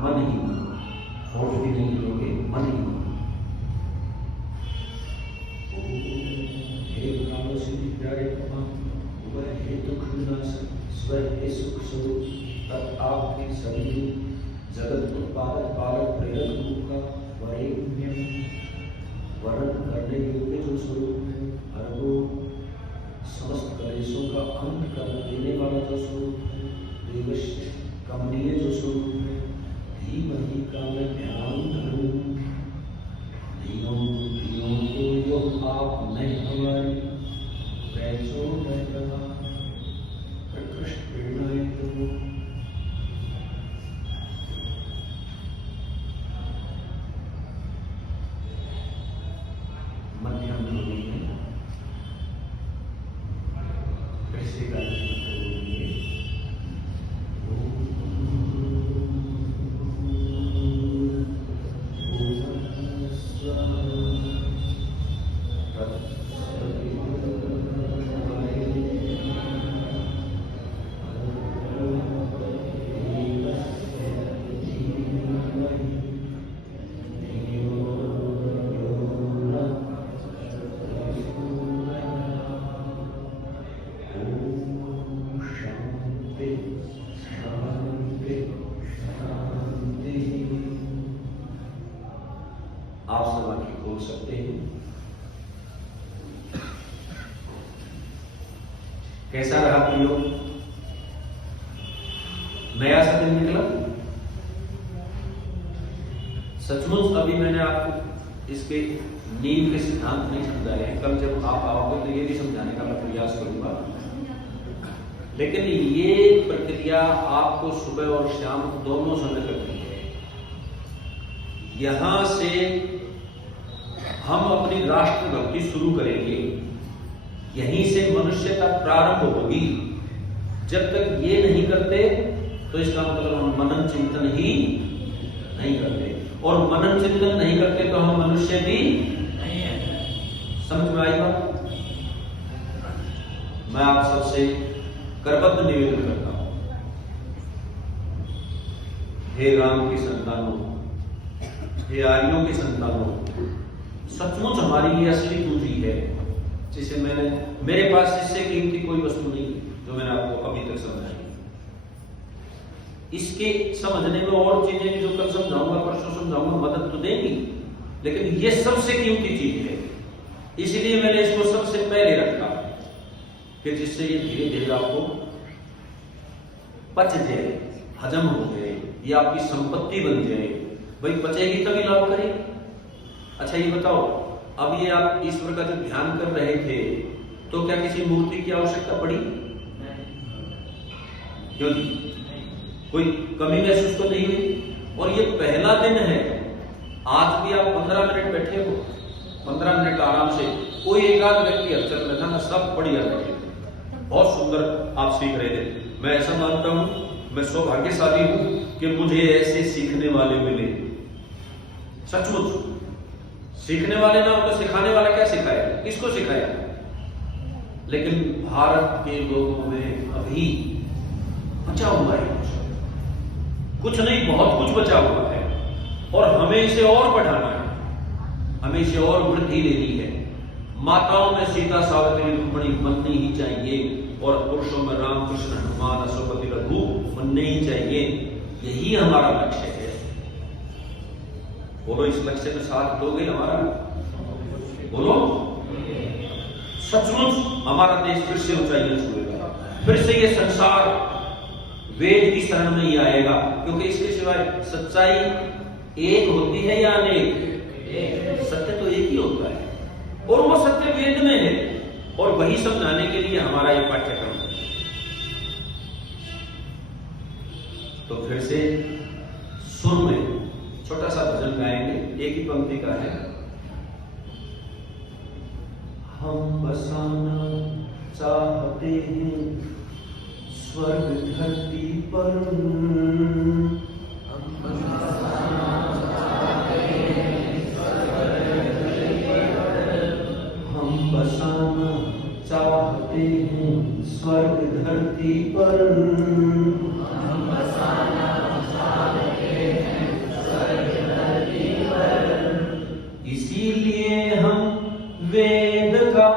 मन ही मन, होठ भी नहीं हिलेंगे, मन ही मन। हे काल सिद्धि प्यारे भगवान, वह हे दुख विनाशक, स्वर हे सुख स्वरूप, तब आपके सभी जगत उत्पादक पालक प्रेरक रूप का वरेण्य वर्णन करने योग्य जो स्वरूप है, अरबों समस्त कलेशों का अंत कर देने वाला जो स्वरूप है, देवश्रेष्ठ कमनीय जो स्वरूप है, धीमहि का मैं ध्यान धरूं, धीमों को यो आप नहीं हमारी, कैसो मैं कहा प्रकृष्ट प्रेरणाएं प्रभु। मध्यम ध्वनि में कैसे गायन करोगे? आप सब आंखें खोल सकते हैं। कैसा रहा प्रयोग? नया सा दिन निकला? सचमुच अभी मैंने आपको इसके नींव के सिद्धांत नहीं समझाए हैं। कल जब आप आओगे तो ये भी समझाने का मैं प्रयास करूंगा। लेकिन ये प्रक्रिया आपको सुबह और शाम दोनों समय करनी है। यहां से हम अपनी राष्ट्र भक्ति शुरू करेंगे, यहीं से मनुष्यता प्रारंभ होगी। जब तक ये नहीं करते तो इसका मतलब हम मनन चिंतन ही नहीं करते, और मनन चिंतन नहीं करते तो हम मनुष्य भी नहीं है। समझ में आई बात? मैं आप सबसे करबद्ध निवेदन करता हूं, हे राम की संतानों, हे आर्यों की संतानों, सचमुच हमारी ये असली पूंजी है, जिसे मेरे पास इससे कीमती कोई वस्तु नहीं जो मैंने आपको अभी तक समझाई। इसके समझने में और चीजें भी जो कल समझाऊंगा, परसों समझाऊंगा, मदद तो देंगी, लेकिन ये सबसे कीमती चीज है। इसलिए मैंने इसको सबसे पहले रखा कि जिससे ये धीरे धीरे आपको पच जाए, हजम हो जाए, ये आपकी संपत्ति बन जाए। भाई बचेगी तभी लाभ करेगी। अच्छा ये बताओ, अब ये आप ईश्वर का जो ध्यान कर रहे थे तो क्या किसी मूर्ति की आवश्यकता पड़ी? क्यों नहीं? कोई कमी महसूस तो नहीं हुई? और ये पहला दिन है, आज भी आप 15 मिनट बैठे हो, 15 मिनट आराम से, कोई एक आध व्यक्ति हलचल में था ना, सब बढ़िया बैठे, बहुत सुंदर आप सीख रहे थे। मैं ऐसा मानता हूं, मैं सौभाग्यशाली हूं कि मुझे ऐसे सीखने वाले मिले। सचमुच सीखने वाले ना हो तो सिखाने वाला क्या सिखाया, किसको सिखाया? लेकिन भारत के लोगों में अभी बचा हुआ है कुछ नहीं, बहुत कुछ बचा हुआ है, और हमें इसे और बढ़ाना है, हमें इसे और वृद्धि लेनी है। माताओं में सीता सावित्री रुक्मिणी बननी ही चाहिए, और पुरुषों में राम कृष्ण हनुमान अशोकपति रघु बनने ही चाहिए। यही हमारा लक्ष्य है। बोलो, इस लक्ष्य में साथ दोगे हमारा? बोलो, सचमुच हमारा देश फिर से ऊंचाइयां छुएगा, फिर से ये संसार वेद की शरण में ही आएगा, क्योंकि इसके सिवाय सच्चाई एक होती है या अनेक? सत्य तो एक ही होता है, और वो सत्य वेद में है, और वही समझाने के लिए हमारा ये पाठ्यक्रम है। तो फिर से सुर में छोटा सा भजन गाएंगे, एक ही पंक्ति का है। हम बसाना चाहते हैं स्वर्ग धरती पर, हम बसाना चाहते हैं स्वर्ग धरती पर, हम बसाना चाहते हैं स्वर्ग धरती पर, हम बसाना चाहते हैं स्वर्ग धरती पर, इसीलिए हम वेद का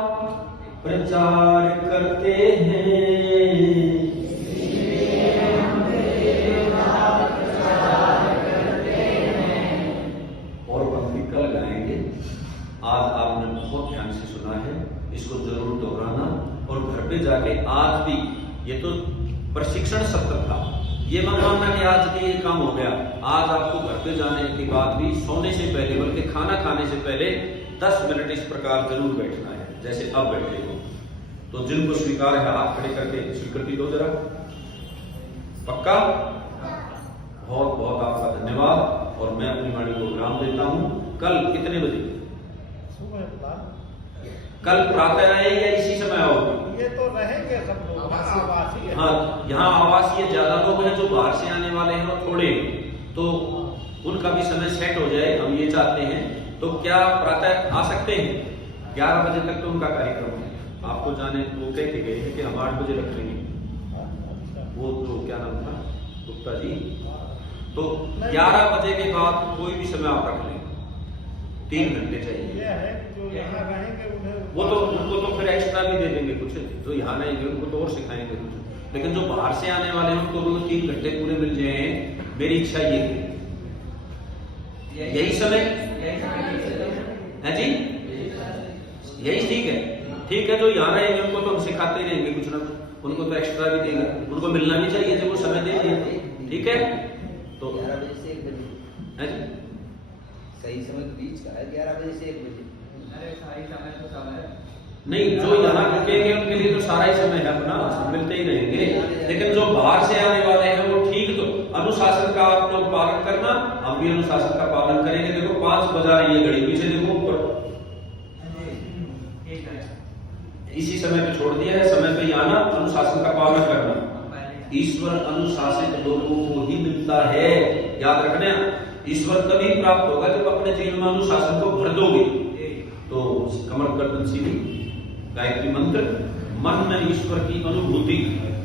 प्रचार करते हैं, इसीलिए हम वेद का प्रचार करते हैं। और पंक्ति कल गाएंगे। आज आपने बहुत ध्यान से सुना है, इसको जरूर दोहराना और घर पे जाके आज भी, ये तो प्रशिक्षण सत्र था, ये मत मानना कि आज के ये काम हो गया। आज आपको घर पे जाने के बाद भी सोने से पहले, बल्कि खाना खाने से पहले 10 मिनट इस प्रकार जरूर बैठना है, जैसे अब बैठे हो। तो जिनको स्वीकार है हाथ खड़े करके स्वीकृति दो जरा, पक्का? बहुत बहुत आपका धन्यवाद। और मैं अपनी वाणी को विराम देता हूं। कल कितने बजे? कल प्रातः आए या इसी समय आओगे? ये तो रहेंगे सब लोग, आवासीय। हाँ, यहाँ आवासीय ज्यादा लोग हैं, जो बाहर से आने वाले हैं वो थोड़े, तो उनका भी समय सेट हो जाए, हम ये चाहते हैं। तो क्या प्रातः आ सकते हैं? 11 बजे तक तो उनका कार्यक्रम है। आपको जाने वो कह के गए थे कि हम 8 बजे रख लेंगे, वो तो क्या नाम था, गुप्ता जी। तो 11 बजे के बाद कोई भी समय आप रख लें, 3 घंटे चाहिए। ये है कि जो यहाँ रहेंगे उन्हें वो तो उनको तो फिर एक्स्ट्रा भी दे देंगे कुछ, जो यहाँ रहेंगे उनको तो और सिखाएंगे कुछ, लेकिन जो बाहर से आने वाले हैं उनको भी 3 घंटे पूरे मिल जाए। मेरी इच्छा ये है। यही समय है जी, यही ठीक है। ठीक है, जो यहाँ रहेंगे उनको तो हम सिखाते रहेंगे कुछ ना कुछ, उनको तो एक्स्ट्रा भी देंगे, उनको मिलना भी चाहिए जब वो समय दे दिए। ठीक है, तो 11 बजे से 1 बजे है जी, सही समय तो बीच का है, 11 बजे से 1 बजे। अरे सही समय तो समय नहीं, जो यहाँ रुकेंगे उनके लिए तो सारा ही समय है अपना, मिलते ही रहेंगे। लेकिन जो बाहर से आने वाले हैं वो ठीक, तो अनुशासन का आप लोग पालन करना, हम भी अनुशासन का पालन करेंगे। देखो 5 बजा रही है घड़ी, पीछे देखो ऊपर, इसी समय पे छोड़ दिया है। समय पे ही आना, अनुशासन का पालन करना। ईश्वर अनुशासित लोगों को ही मिलता है, याद रखना। ईश्वर तभी प्राप्त होगा जब अपने जीवन में अनुशासन को भर दोगे। तो कमर गर्दन सीधी, गायत्री मंत्र, मन में ईश्वर की अनुभूति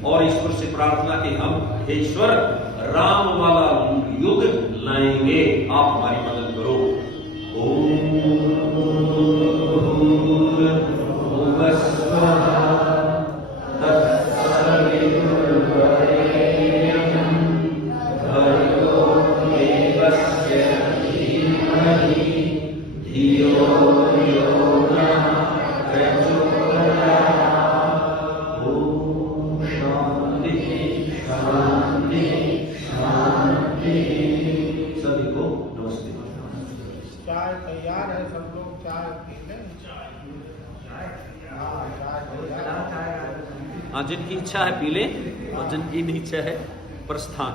और ईश्वर से प्रार्थना कि हम हे ईश्वर राम वाला युग लाएंगे, आप हमारी मदद करो। ओम चाय तैयार है, सब लोग चाय पी लें। हाँ, चाय तैयार है। हाँ, जिनकी इच्छा है पी ले, और जिनकी नहीं इच्छा है प्रस्थान।